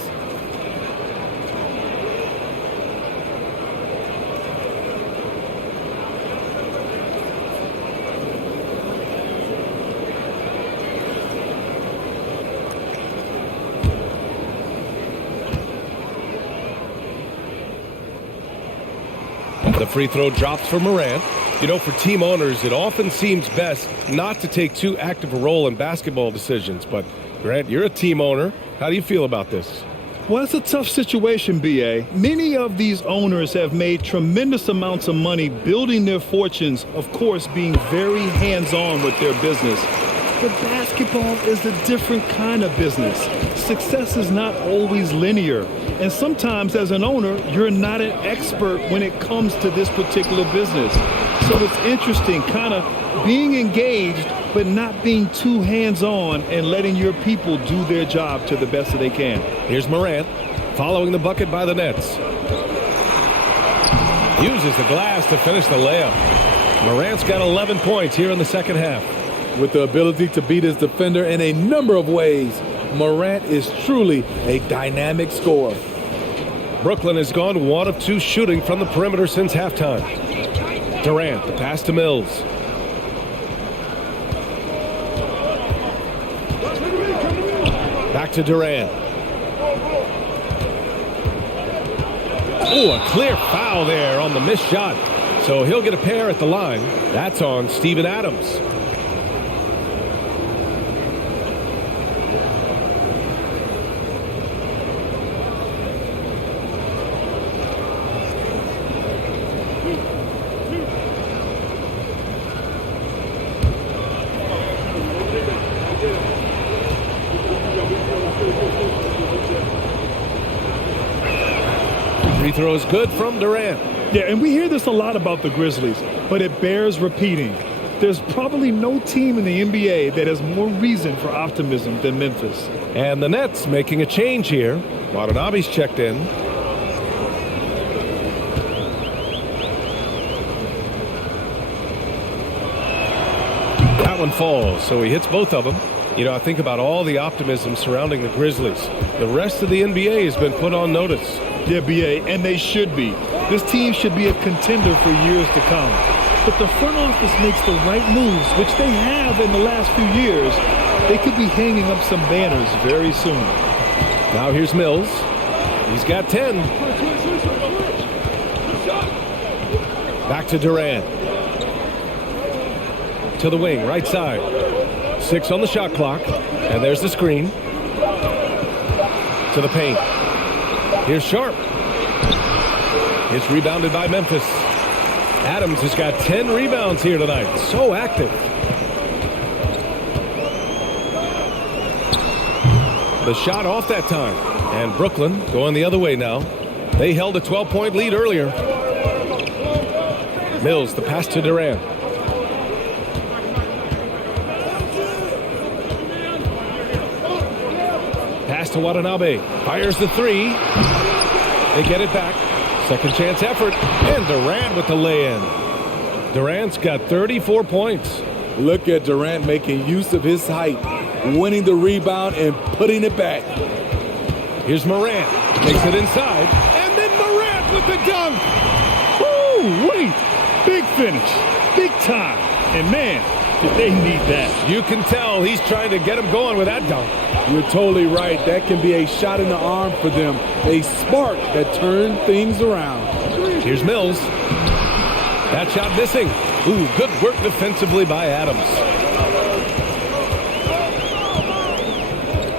The free throw drops for Morant. You know, for team owners, it often seems best not to take too active a role in basketball decisions. But, Grant, you're a team owner. How do you feel about this? Well, it's a tough situation, B.A. Many of these owners have made tremendous amounts of money building their fortunes, of course, being very hands-on with their business. But basketball is a different kind of business. Success is not always linear. And sometimes as an owner, you're not an expert when it comes to this particular business. So it's interesting kind of being engaged, but not being too hands-on and letting your people do their job to the best that they can. Here's Morant, following the bucket by the Nets. Uses the glass to finish the layup. Morant's got 11 points here in the second half. With the ability to beat his defender in a number of ways, Morant is truly a dynamic scorer. Brooklyn has gone 1 of 2 shooting from the perimeter since halftime. Durant, the pass to Mills. Back to Durant. Oh, a clear foul there on the missed shot. So he'll get a pair at the line. That's on Steven Adams. Free throw is good from Durant. Yeah, and we hear this a lot about the Grizzlies. but it bears repeating. There's probably no team in the NBA that has more reason for optimism than Memphis. And the Nets making a change here. Watanabe's checked in. That one falls, so he hits both of them. You know, I think about all the optimism surrounding the Grizzlies. The rest of the NBA has been put on notice. Yeah, BA, and they should be. This team should be a contender for years to come. But the front office makes the right moves, which they have in the last few years. They could be hanging up some banners very soon. Now here's Mills. He's got 10. Back to Durant. To the wing, right side. 6 on the shot clock. And there's the screen. To the paint. Here's Sharp. It's rebounded by Memphis. Adams has got 10 rebounds here tonight. So active. The shot off that time. And Brooklyn going the other way now. They held a 12-point lead earlier. Mills, the pass to Durant. Pass to Watanabe. Fires the 3. They get it back. Second chance effort. And Durant with the lay-in. Durant's got 34 points. Look at Durant making use of his height, winning the rebound and putting it back. Here's Morant. Takes it inside. And then Morant with the dunk. Woo, wait. Big finish. Big time. And man, did they need that. You can tell he's trying to get him going with that dunk. You're totally right. That can be a shot in the arm for them. A spark that turns things around. Here's Mills. That shot missing. Ooh, good work defensively by Adams.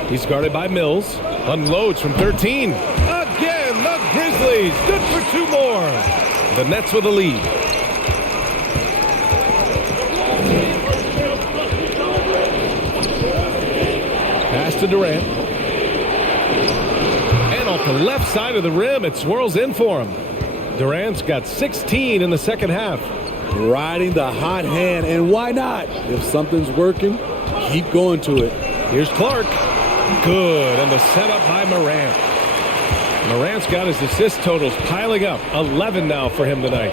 He's guarded by Mills. Unloads from 13. Again, the Grizzlies. Good for 2 more. The Nets with a lead. Pass to Durant. And off the left side of the rim, it swirls in for him. Durant's got 16 in the second half. Riding the hot hand, and why not? If something's working, keep going to it. Here's Clark. Good, and the setup by Morant. Morant's got his assist totals piling up. 11 now for him tonight.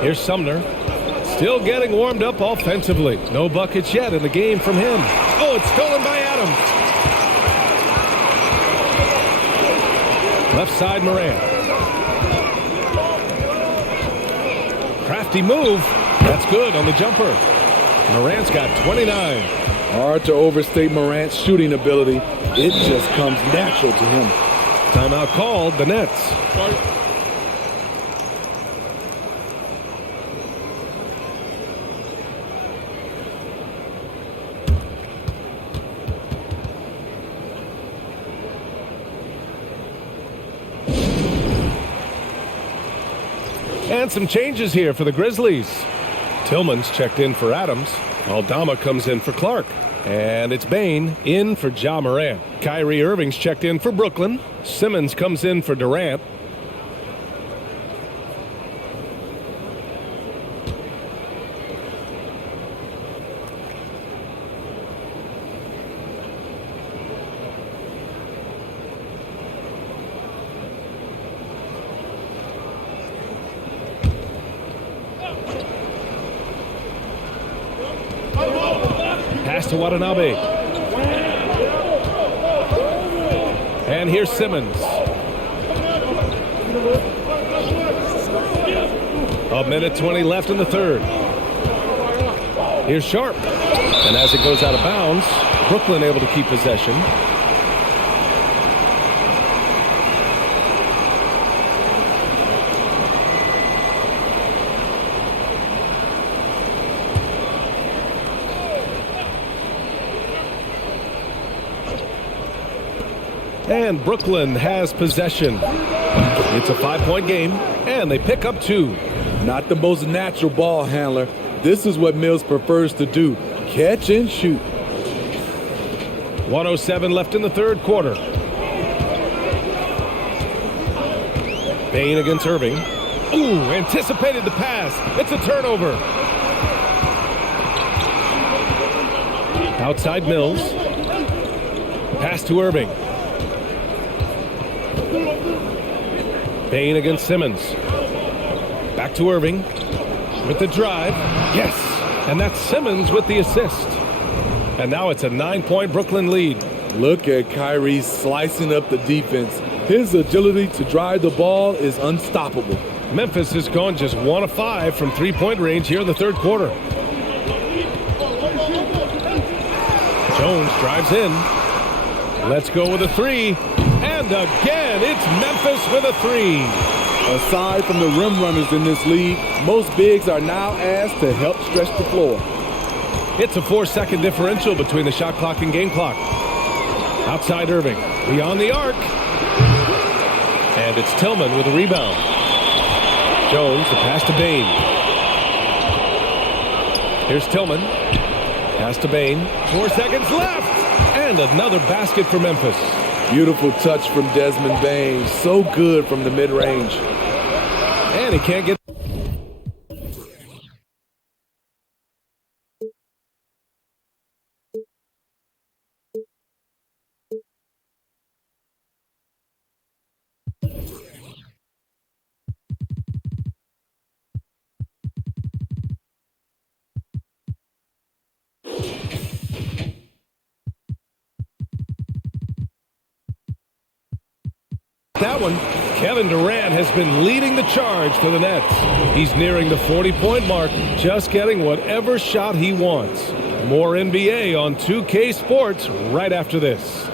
Here's Sumner. Still getting warmed up offensively. No buckets yet in the game from him. Oh, it's stolen by Adams. Left side, Morant. Crafty move. That's good on the jumper. Morant's got 29. Hard to overstate Morant's shooting ability. It just comes natural to him. Timeout called, the Nets. And some changes here for the Grizzlies. Tillman's checked in for Adams. Aldama comes in for Clark. And it's Bane in for Ja Morant. Kyrie Irving's checked in for Brooklyn. Simmons comes in for Durant. Pass to Watanabe. And here's Simmons. A minute 20 left in the third. Here's Sharp. And as it goes out of bounds, Brooklyn able to keep possession. And Brooklyn has possession. It's a 5-point game, and they pick up 2. Not the most natural ball handler. This is what Mills prefers to do. Catch and shoot. 1:07 left in the third quarter. Bane against Irving. Ooh, anticipated the pass. It's a turnover. Outside Mills. Pass to Irving. Bane against Simmons. Back to Irving with the drive. Yes, and that's Simmons with the assist. And now it's a 9-point Brooklyn lead. Look at Kyrie slicing up the defense. His agility to drive the ball is unstoppable. Memphis has gone just 1 of 5 from three-point range here in the third quarter. Jones drives in. Let's go with a three. And again, it's Memphis with a three. Aside from the rim runners in this league, most bigs are now asked to help stretch the floor. It's a 4-second differential between the shot clock and game clock. Outside Irving, beyond the arc. And it's Tillman with a rebound. Jones, the pass to Bane. Here's Tillman. Pass to Bane. 4 seconds left. And another basket for Memphis. Beautiful touch from Desmond Bane. So good from the mid-range. And he can't get... that one. Kevin Durant has been leading the charge for the Nets. He's nearing the 40-point mark, just getting whatever shot he wants. More NBA on 2K Sports right after this.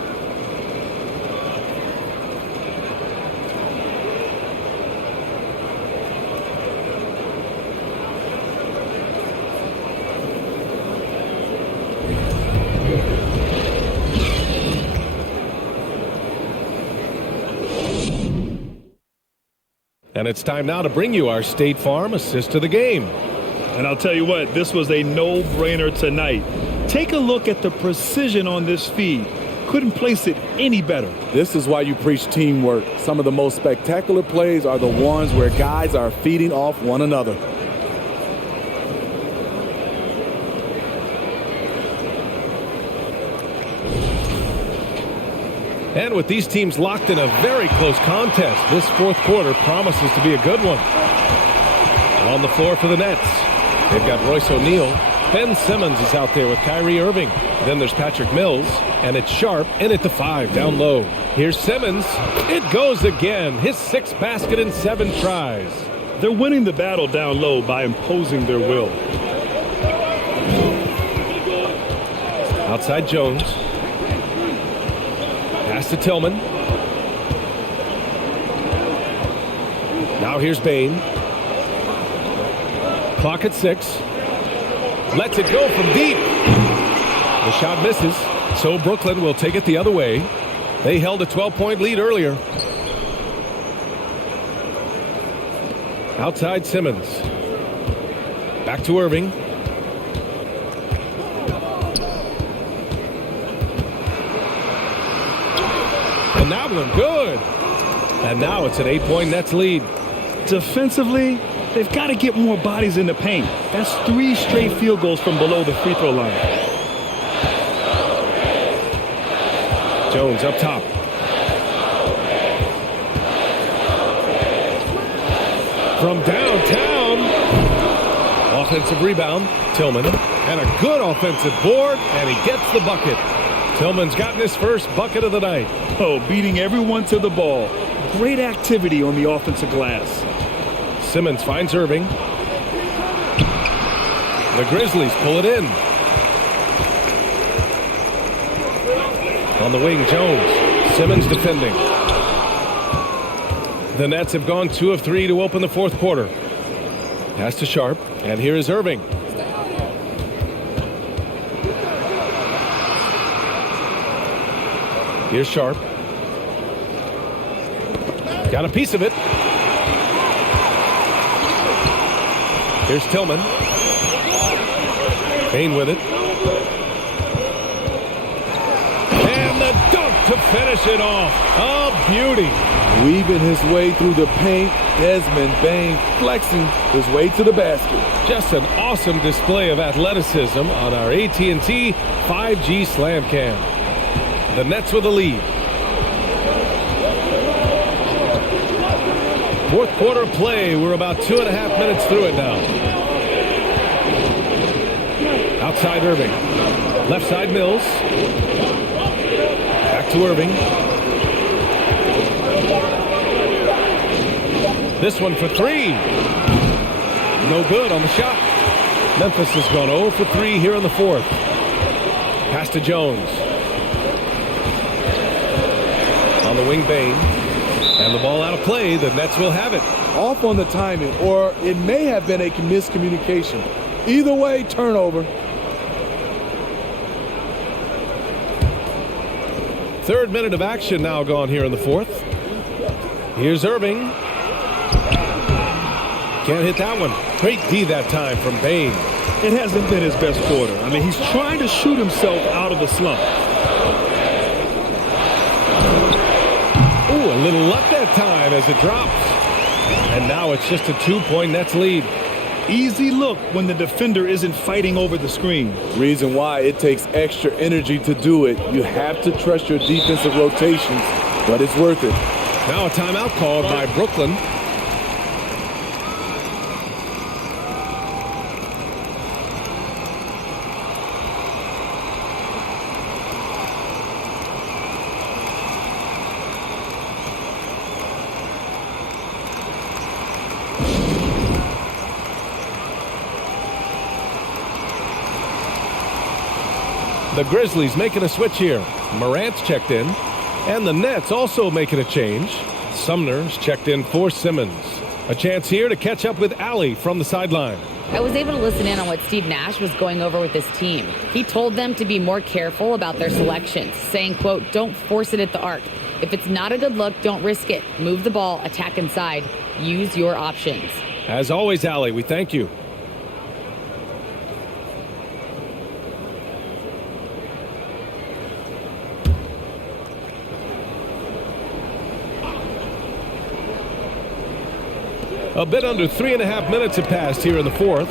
And it's time now to bring you our State Farm assist of the game. And I'll tell you what, this was a no-brainer tonight. Take a look at the precision on this feed. Couldn't place it any better. This is why you preach teamwork. Some of the most spectacular plays are the ones where guys are feeding off one another. And with these teams locked in a very close contest, this fourth quarter promises to be a good one. On the floor for the Nets, they've got Royce O'Neal. Ben Simmons is out there with Kyrie Irving. Then there's Patrick Mills, and it's Sharp in at the 5 down low. Here's Simmons. It goes again. His 6th basket in 7 tries. They're winning the battle down low by imposing their will. Outside Jones. Pass to Tillman. Now here's Bane. Clock at 6. Lets it go from deep. The shot misses, so Brooklyn will take it the other way. They held a 12-point lead earlier. Outside Simmons. Back to Irving. And that one good. And now it's an 8-point Nets lead. Defensively, they've got to get more bodies in the paint. That's 3 straight field goals from below the free throw line. Jones up top. From downtown. Offensive rebound. Tillman. And a good offensive board. And he gets the bucket. Tillman's gotten his first bucket of the night. Oh, beating everyone to the ball. Great activity on the offensive glass. Simmons finds Irving. The Grizzlies pull it in. On the wing, Jones. Simmons defending. The Nets have gone 2 of 3 to open the fourth quarter. Pass to Sharp, and here is Irving. Here's Sharp. Got a piece of it. Here's Tillman. Bane with it. And the dunk to finish it off. A beauty. Weaving his way through the paint, Desmond Bane flexing his way to the basket. Just an awesome display of athleticism on our AT&T 5G Slam Cam. The Nets with a lead. Fourth quarter play. We're about 2.5 minutes through it now. Outside Irving. Left side Mills. Back to Irving. This one for three. No good on the shot. Memphis has gone 0 for 3 here in the fourth. Pass to Jones. On the wing, Bane. And the ball out of play. The Nets will have it. Off on the timing, or it may have been a miscommunication. Either way, turnover. Third minute of action now gone here in the fourth. Here's Irving. Can't hit that one. Great D that time from Bane. It hasn't been his best quarter. I mean, he's trying to shoot himself out of the slump. Ooh, a little luck that time as it drops. And now it's just a 2-point Nets lead. Easy look when the defender isn't fighting over the screen. Reason why it takes extra energy to do it. You have to trust your defensive rotations, but it's worth it. Now a timeout called by Brooklyn. The Grizzlies making a switch here. Morant's checked in. And the Nets also making a change. Sumner's checked in for Simmons. A chance here to catch up with Allie from the sideline. I was able to listen in on what Steve Nash was going over with his team. He told them to be more careful about their selections, saying, quote, don't force it at the arc. If it's not a good look, don't risk it. Move the ball, attack inside. Use your options. As always, Allie, we thank you. A bit under 3.5 minutes have passed here in the fourth.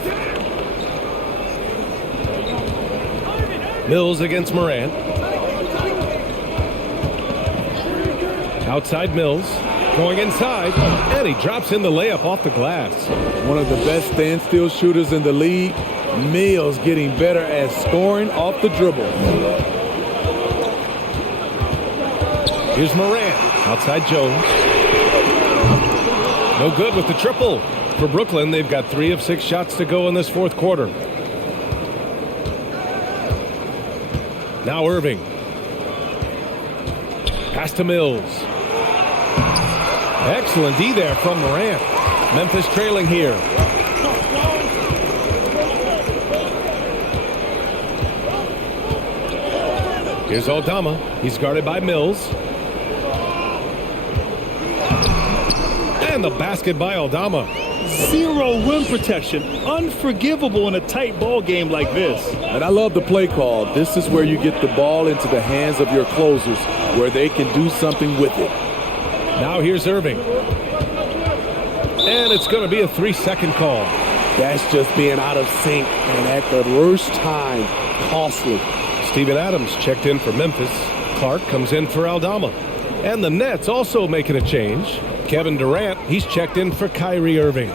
Mills against Morant. Outside Mills. Going inside. And he drops in the layup off the glass. One of the best standstill shooters in the league. Mills getting better at scoring off the dribble. Here's Morant. Outside Jones. No good with the triple. For Brooklyn, they've got 3 of 6 shots to go in this fourth quarter. Now Irving. Pass to Mills. Excellent D there from Durant. Memphis trailing here. Here's Aldama. He's guarded by Mills. And the basket by Aldama. Zero rim protection. Unforgivable in a tight ball game like this. And I love the play call. This is where you get the ball into the hands of your closers, where they can do something with it. Now here's Irving. And it's going to be a 3-second call. That's just being out of sync and at the worst time, costly. Steven Adams checked in for Memphis. Clark comes in for Aldama. And the Nets also making a change. Kevin Durant, he's checked in for Kyrie Irving.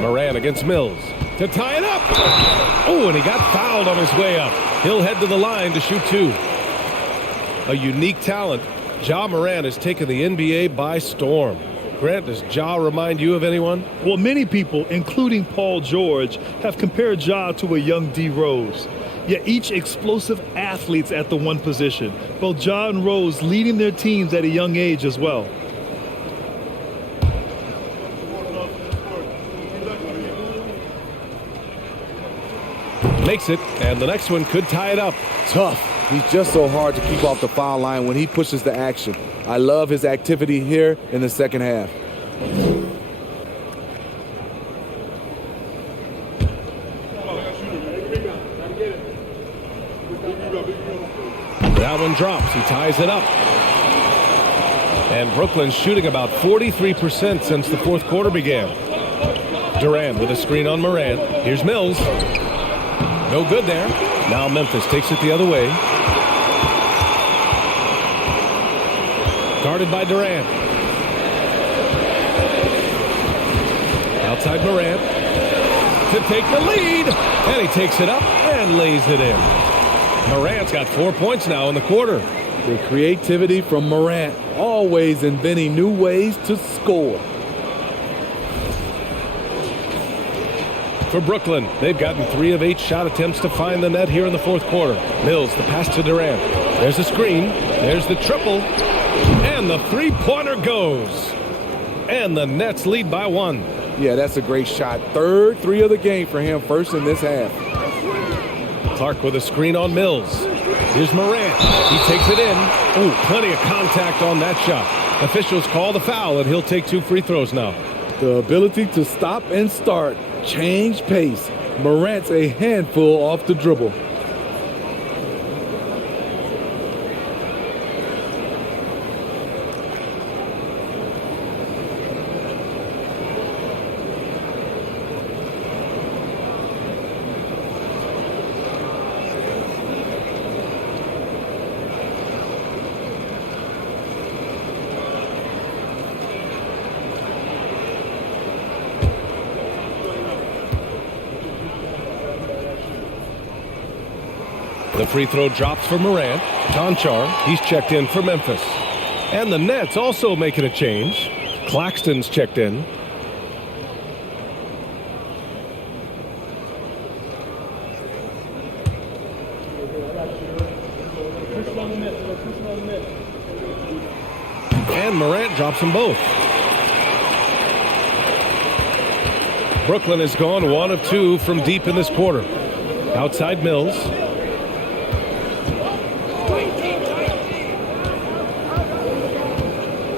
Morant against Mills to tie it up. Oh, and he got fouled on his way up. He'll head to the line to shoot 2. A unique talent. Ja Morant has taken the NBA by storm. Grant, does Ja remind you of anyone? Well, many people, including Paul George, have compared Ja to a young D. Rose. Yet each explosive athletes at the one position. Both Ja and Rose leading their teams at a young age as well. Makes it, and the next one could tie it up. Tough. He's just so hard to keep off the foul line when he pushes the action. I love his activity here in the second half. one drops. He ties it up. And Brooklyn's shooting about 43% since the fourth quarter began. Durant with a screen on Morant. Here's Mills. No good there. Now Memphis takes it the other way. Guarded by Durant. Outside Morant to take the lead. And he takes it up and lays it in. Morant's got 4 points now in the quarter. The creativity from Morant, always inventing new ways to score. For Brooklyn, they've gotten 3 of 8 shot attempts to find the net here in the fourth quarter. Mills, the pass to Durant. There's the screen. There's the triple. And the three-pointer goes. And the Nets lead by 1. Yeah, that's a great shot. Third 3 of the game for him, first in this half. Clark with a screen on Mills. Here's Morant. He takes it in. Ooh, plenty of contact on that shot. Officials call the foul, and he'll take 2 free throws now. The ability to stop and start, change pace. Morant's a handful off the dribble. The free throw drops for Morant. Conchar, he's checked in for Memphis. And the Nets also making a change. Claxton's checked in. And Morant drops them both. Brooklyn has gone 1 of 2 from deep in this quarter. Outside Mills.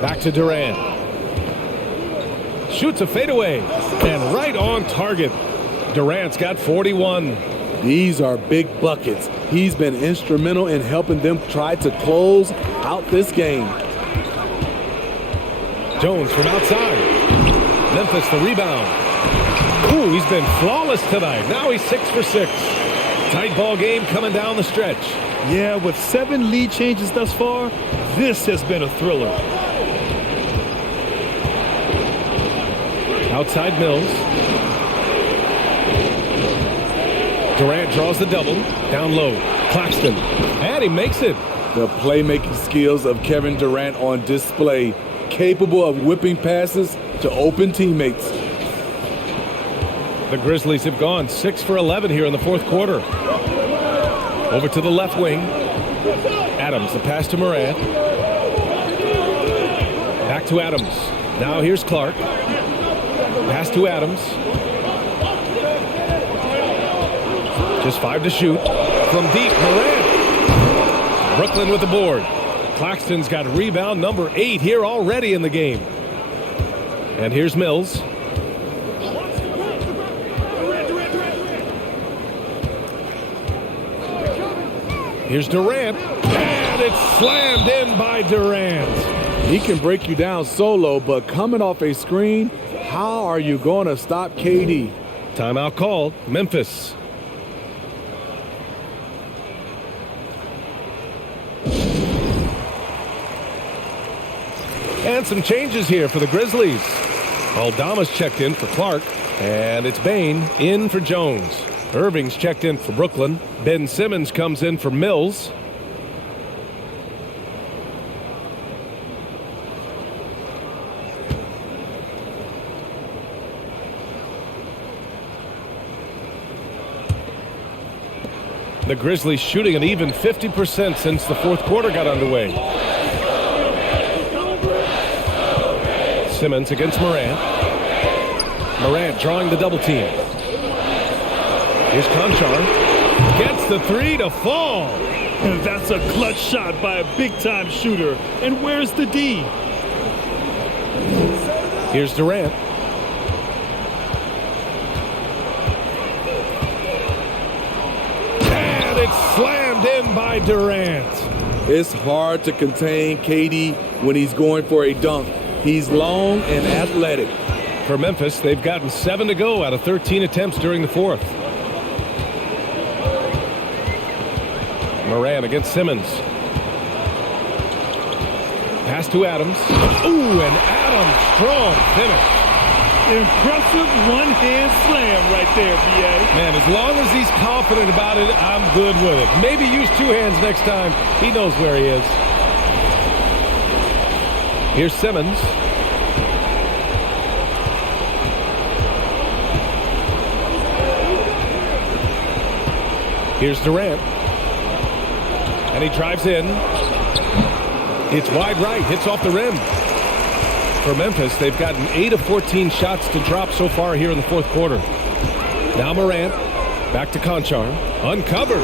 Back to Durant. Shoots a fadeaway. And right on target. Durant's got 41. These are big buckets. He's been instrumental in helping them try to close out this game. Jones from outside. Memphis the rebound. Ooh, he's been flawless tonight. Now he's 6 for 6. Tight ball game coming down the stretch. Yeah, with 7 lead changes thus far, this has been a thriller. Outside Mills. Durant draws the double. Down low. Claxton. And he makes it. The playmaking skills of Kevin Durant on display. Capable of whipping passes to open teammates. The Grizzlies have gone 6 for 11 here in the fourth quarter. Over to the left wing. Adams, the pass to Morant. Back to Adams. Now here's Clark. Pass to Adams. Just 5 to shoot. From deep, Morant. Brooklyn with the board. Claxton's got rebound number 8 here already in the game. And here's Mills. Here's Durant. And it's slammed in by Durant. He can break you down solo, but coming off a screen, how are you going to stop KD? Timeout called. Memphis. And some changes here for the Grizzlies. Aldama's checked in for Clark. And it's Bain in for Jones. Irving's checked in for Brooklyn. Ben Simmons comes in for Mills. The Grizzlies shooting an even 50% since the fourth quarter got underway. Simmons against Morant. Morant drawing the double team. Here's Conchar. Gets the 3 to fall. And that's a clutch shot by a big-time shooter. And where's the D? Here's Durant. And it's slammed in by Durant. It's hard to contain KD when he's going for a dunk. He's long and athletic. For Memphis, they've gotten 7 to go out of 13 attempts during the fourth. Morant against Simmons. Pass to Adams. Ooh, and Adams, strong finish. Impressive one-hand slam right there, B.A. Man, as long as he's confident about it, I'm good with it. Maybe use 2 hands next time. He knows where he is. Here's Simmons. Here's Durant. And he drives in. It's wide right, hits off the rim. For Memphis, they've gotten 8 of 14 shots to drop so far here in the fourth quarter. Now Morant, back to Conchar, uncovered.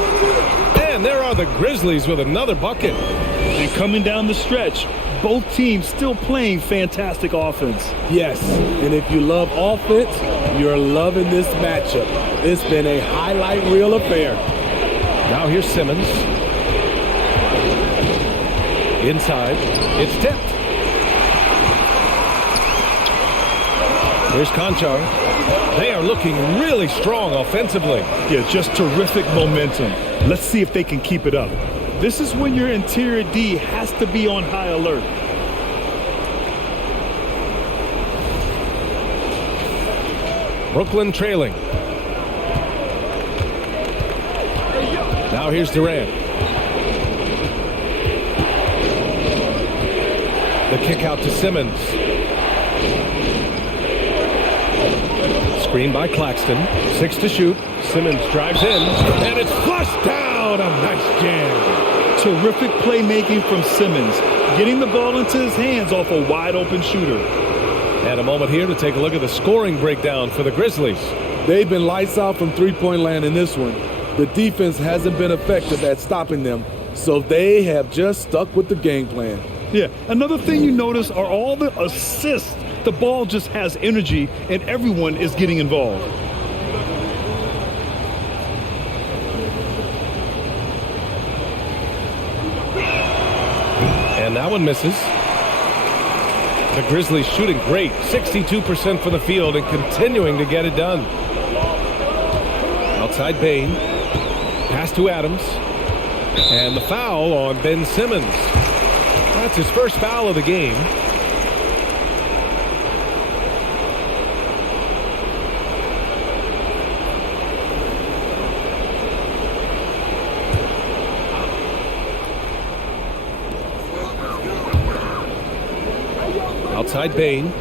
And there are the Grizzlies with another bucket. And coming down the stretch, both teams still playing fantastic offense. Yes, and if you love offense, you're loving this matchup. It's been a highlight reel affair. Now here's Simmons. Inside, it's tipped. Here's Conchar. They are looking really strong offensively. Yeah, just terrific momentum. Let's see if they can keep it up. This is when your interior D has to be on high alert. Brooklyn trailing. Now here's Durant. The kick out to Simmons. Screen by Claxton. 6 to shoot. Simmons drives in, and it's flushed down. A nice jam. Terrific playmaking from Simmons, getting the ball into his hands off a wide-open shooter. And a moment here to take a look at the scoring breakdown for the Grizzlies. They've been lights out from three-point land in this one. The defense hasn't been effective at stopping them, so they have just stuck with the game plan. Yeah, another thing you notice are all the assists. The ball just has energy, and everyone is getting involved. And that one misses. The Grizzlies shooting great, 62% from the field and continuing to get it done. Outside Bain. Pass to Adams. And the foul on Ben Simmons. That's his first foul of the game. Outside Bain.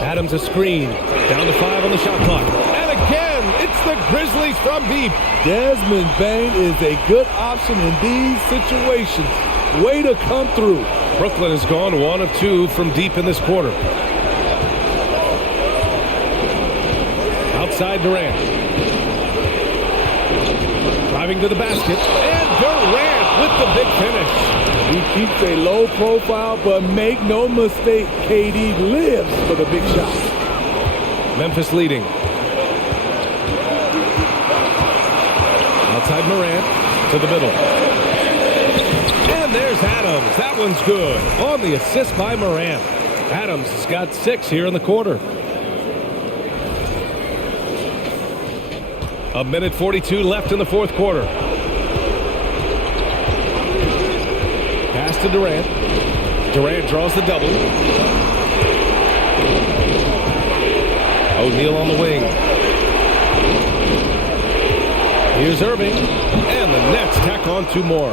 Adams a screen. Down to 5 on the shot clock. And again, it's the Grizzlies from deep. Desmond Bain is a good option in these situations. Way to come through. Brooklyn has gone 1 of 2 from deep in this quarter. Outside Durant. Driving to the basket. And Durant with the big finish. He keeps a low profile, but make no mistake, KD lives for the big shot. Memphis leading. Outside Morant to the middle. And there's Adams. That one's good. On the assist by Morant. Adams has got 6 here in the quarter. 1:42 left in the fourth quarter. Pass to Durant. Durant draws the double. O'Neal on the wing. Here's Irving. And the Nets tack on 2 more.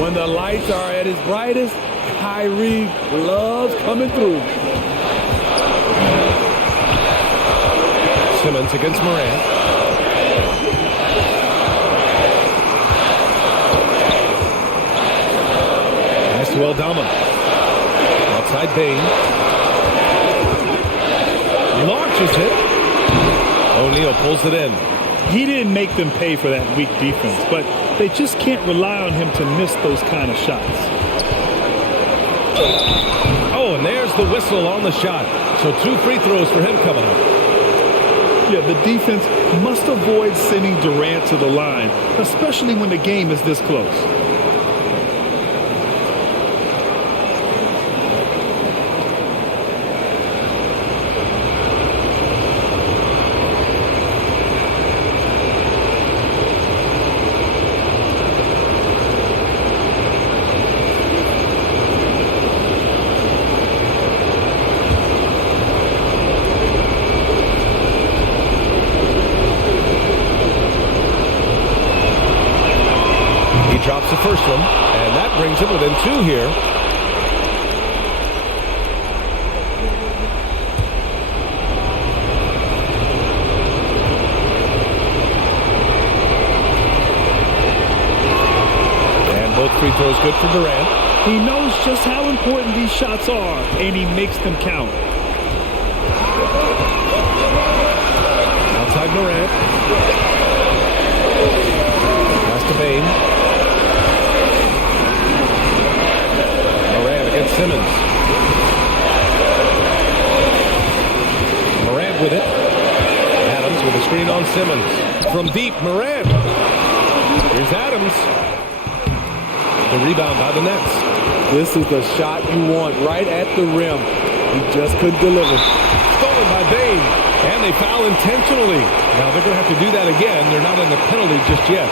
When the lights are at its brightest, Kyrie loves coming through. Simmons against Morant. Pass to Aldama. Outside Bain. Launches it. O'Neal pulls it in. He didn't make them pay for that weak defense, but they just can't rely on him to miss those kind of shots. Oh, and there's the whistle on the shot. So 2 free throws for him coming up. Yeah, the defense must avoid sending Durant to the line, especially when the game is this close. Drops the first one, and that brings him within 2 here. And both free throws good for Durant. He knows just how important these shots are, and he makes them count. Outside Morant. Pass to Bane. Simmons. Morant with it. Adams with a screen on Simmons. From deep, Morant. Here's Adams. The rebound by the Nets. This is the shot you want right at the rim. He just couldn't deliver. Stolen by Bane. And they foul intentionally. Now they're going to have to do that again. They're not in the penalty just yet.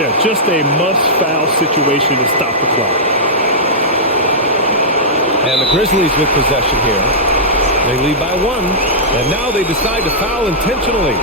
Yeah, just a must-foul situation to stop the clock. And the Grizzlies with possession here. They lead by 1, and now they decide to foul intentionally.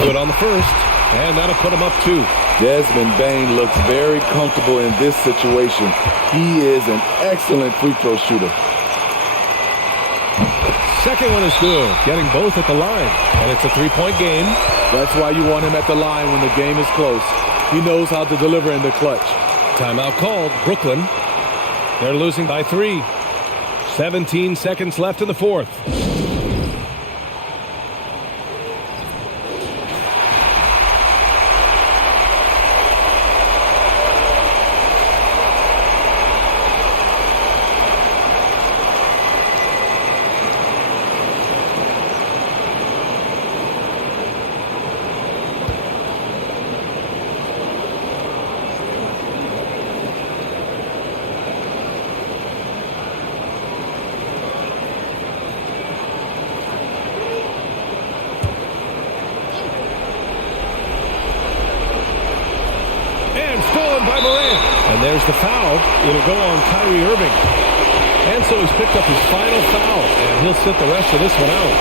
Good on the first, and that'll put him up 2. Desmond Bane looks very comfortable in this situation. He is an excellent free throw shooter. Second one is good, getting both at the line, and it's a 3-point game. That's why you want him at the line when the game is close. He knows how to deliver in the clutch. Timeout called, Brooklyn. They're losing by 3. 17 seconds left in the fourth. By Morant. And there's the foul. It'll go on Kyrie Irving. And so he's picked up his final foul, and he'll sit the rest of this one out.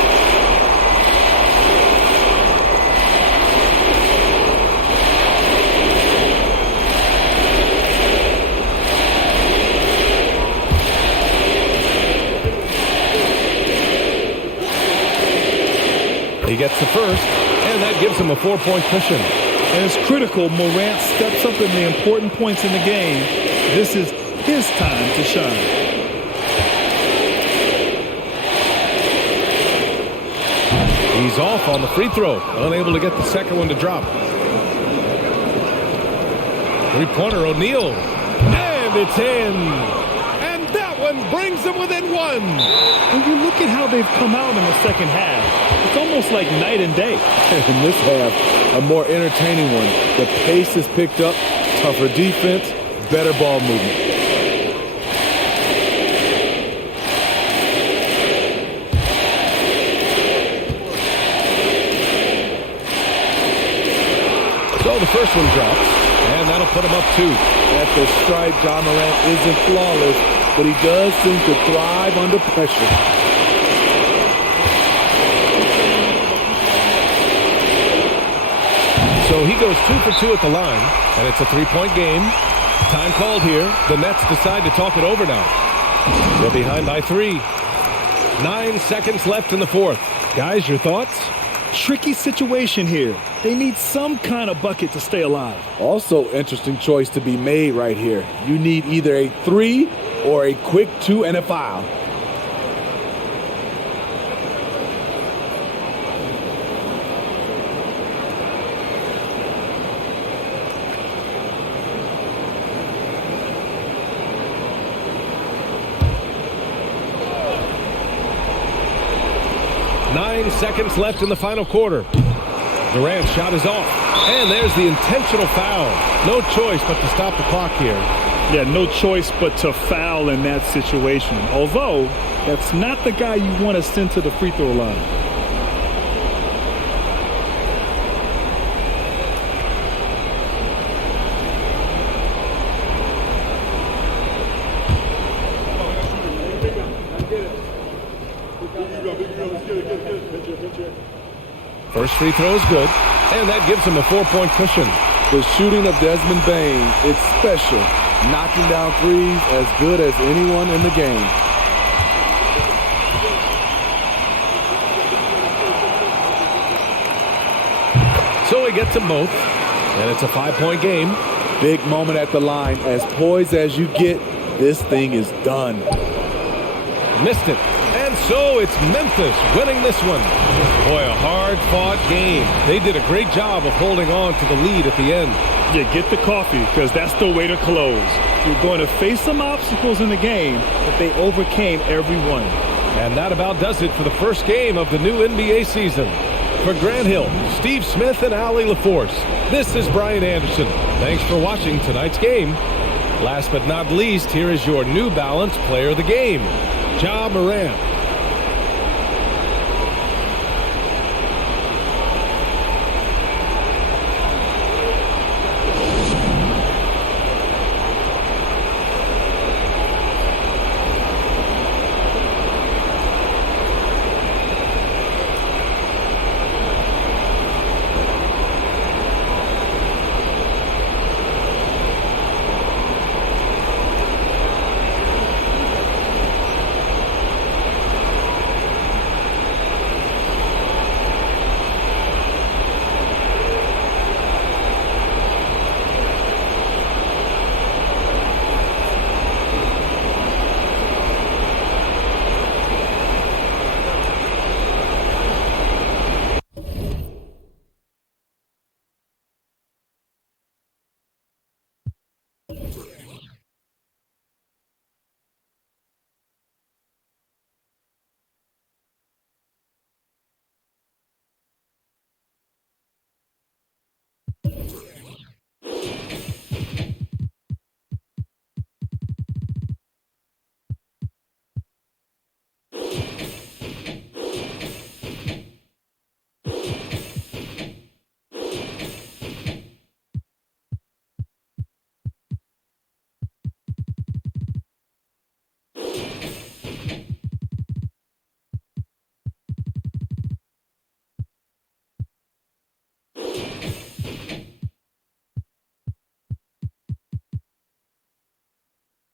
He gets the first, and that gives him a 4-point cushion. And it's critical Morant steps up in the important points in the game. This is his time to shine. He's off on the free throw, unable to get the second one to drop. Three-pointer, O'Neal. And it's in. And that one brings them within 1. When you look at how they've come out in the second half, it's almost like night and day. In this half, a more entertaining one. The pace is picked up, tougher defense, better ball movement. So the first one drops, and that'll put him up 2. At the stripe, John Morant isn't flawless, but he does seem to thrive under pressure. So he goes 2 for 2 at the line, and it's a 3-point game. Time called here. The Nets decide to talk it over now. They're behind by 3. 9 seconds left in the fourth. Guys, your thoughts? tricky situation here. They need some kind of bucket to stay alive. Also, interesting choice to be made right here. You need either a 3 or a quick 2 and a foul. Nine seconds left in the final quarter. Durant's shot is off. And there's the intentional foul. No choice but to stop the clock here. Yeah, no choice but to foul in that situation. Although, that's not the guy you want to send to the free throw line. First free throw is good, and that gives him a 4-point cushion. The shooting of Desmond Bane, it's special. Knocking down threes as good as anyone in the game. So he gets them both, and it's a 5-point game. Big moment at the line. As poised as you get, this thing is done. Missed it. And so it's Memphis winning this one. Boy, a hard-fought game. They did a great job of holding on to the lead at the end. Yeah, get the coffee, because that's the way to close. You're going to face some obstacles in the game, but they overcame every one. And that about does it for the first game of the new NBA season. For Grant Hill, Steve Smith, and Allie LaForce, this is Brian Anderson. Thanks for watching tonight's game. Last but not least, here is your New Balance Player of the Game, Ja Morant.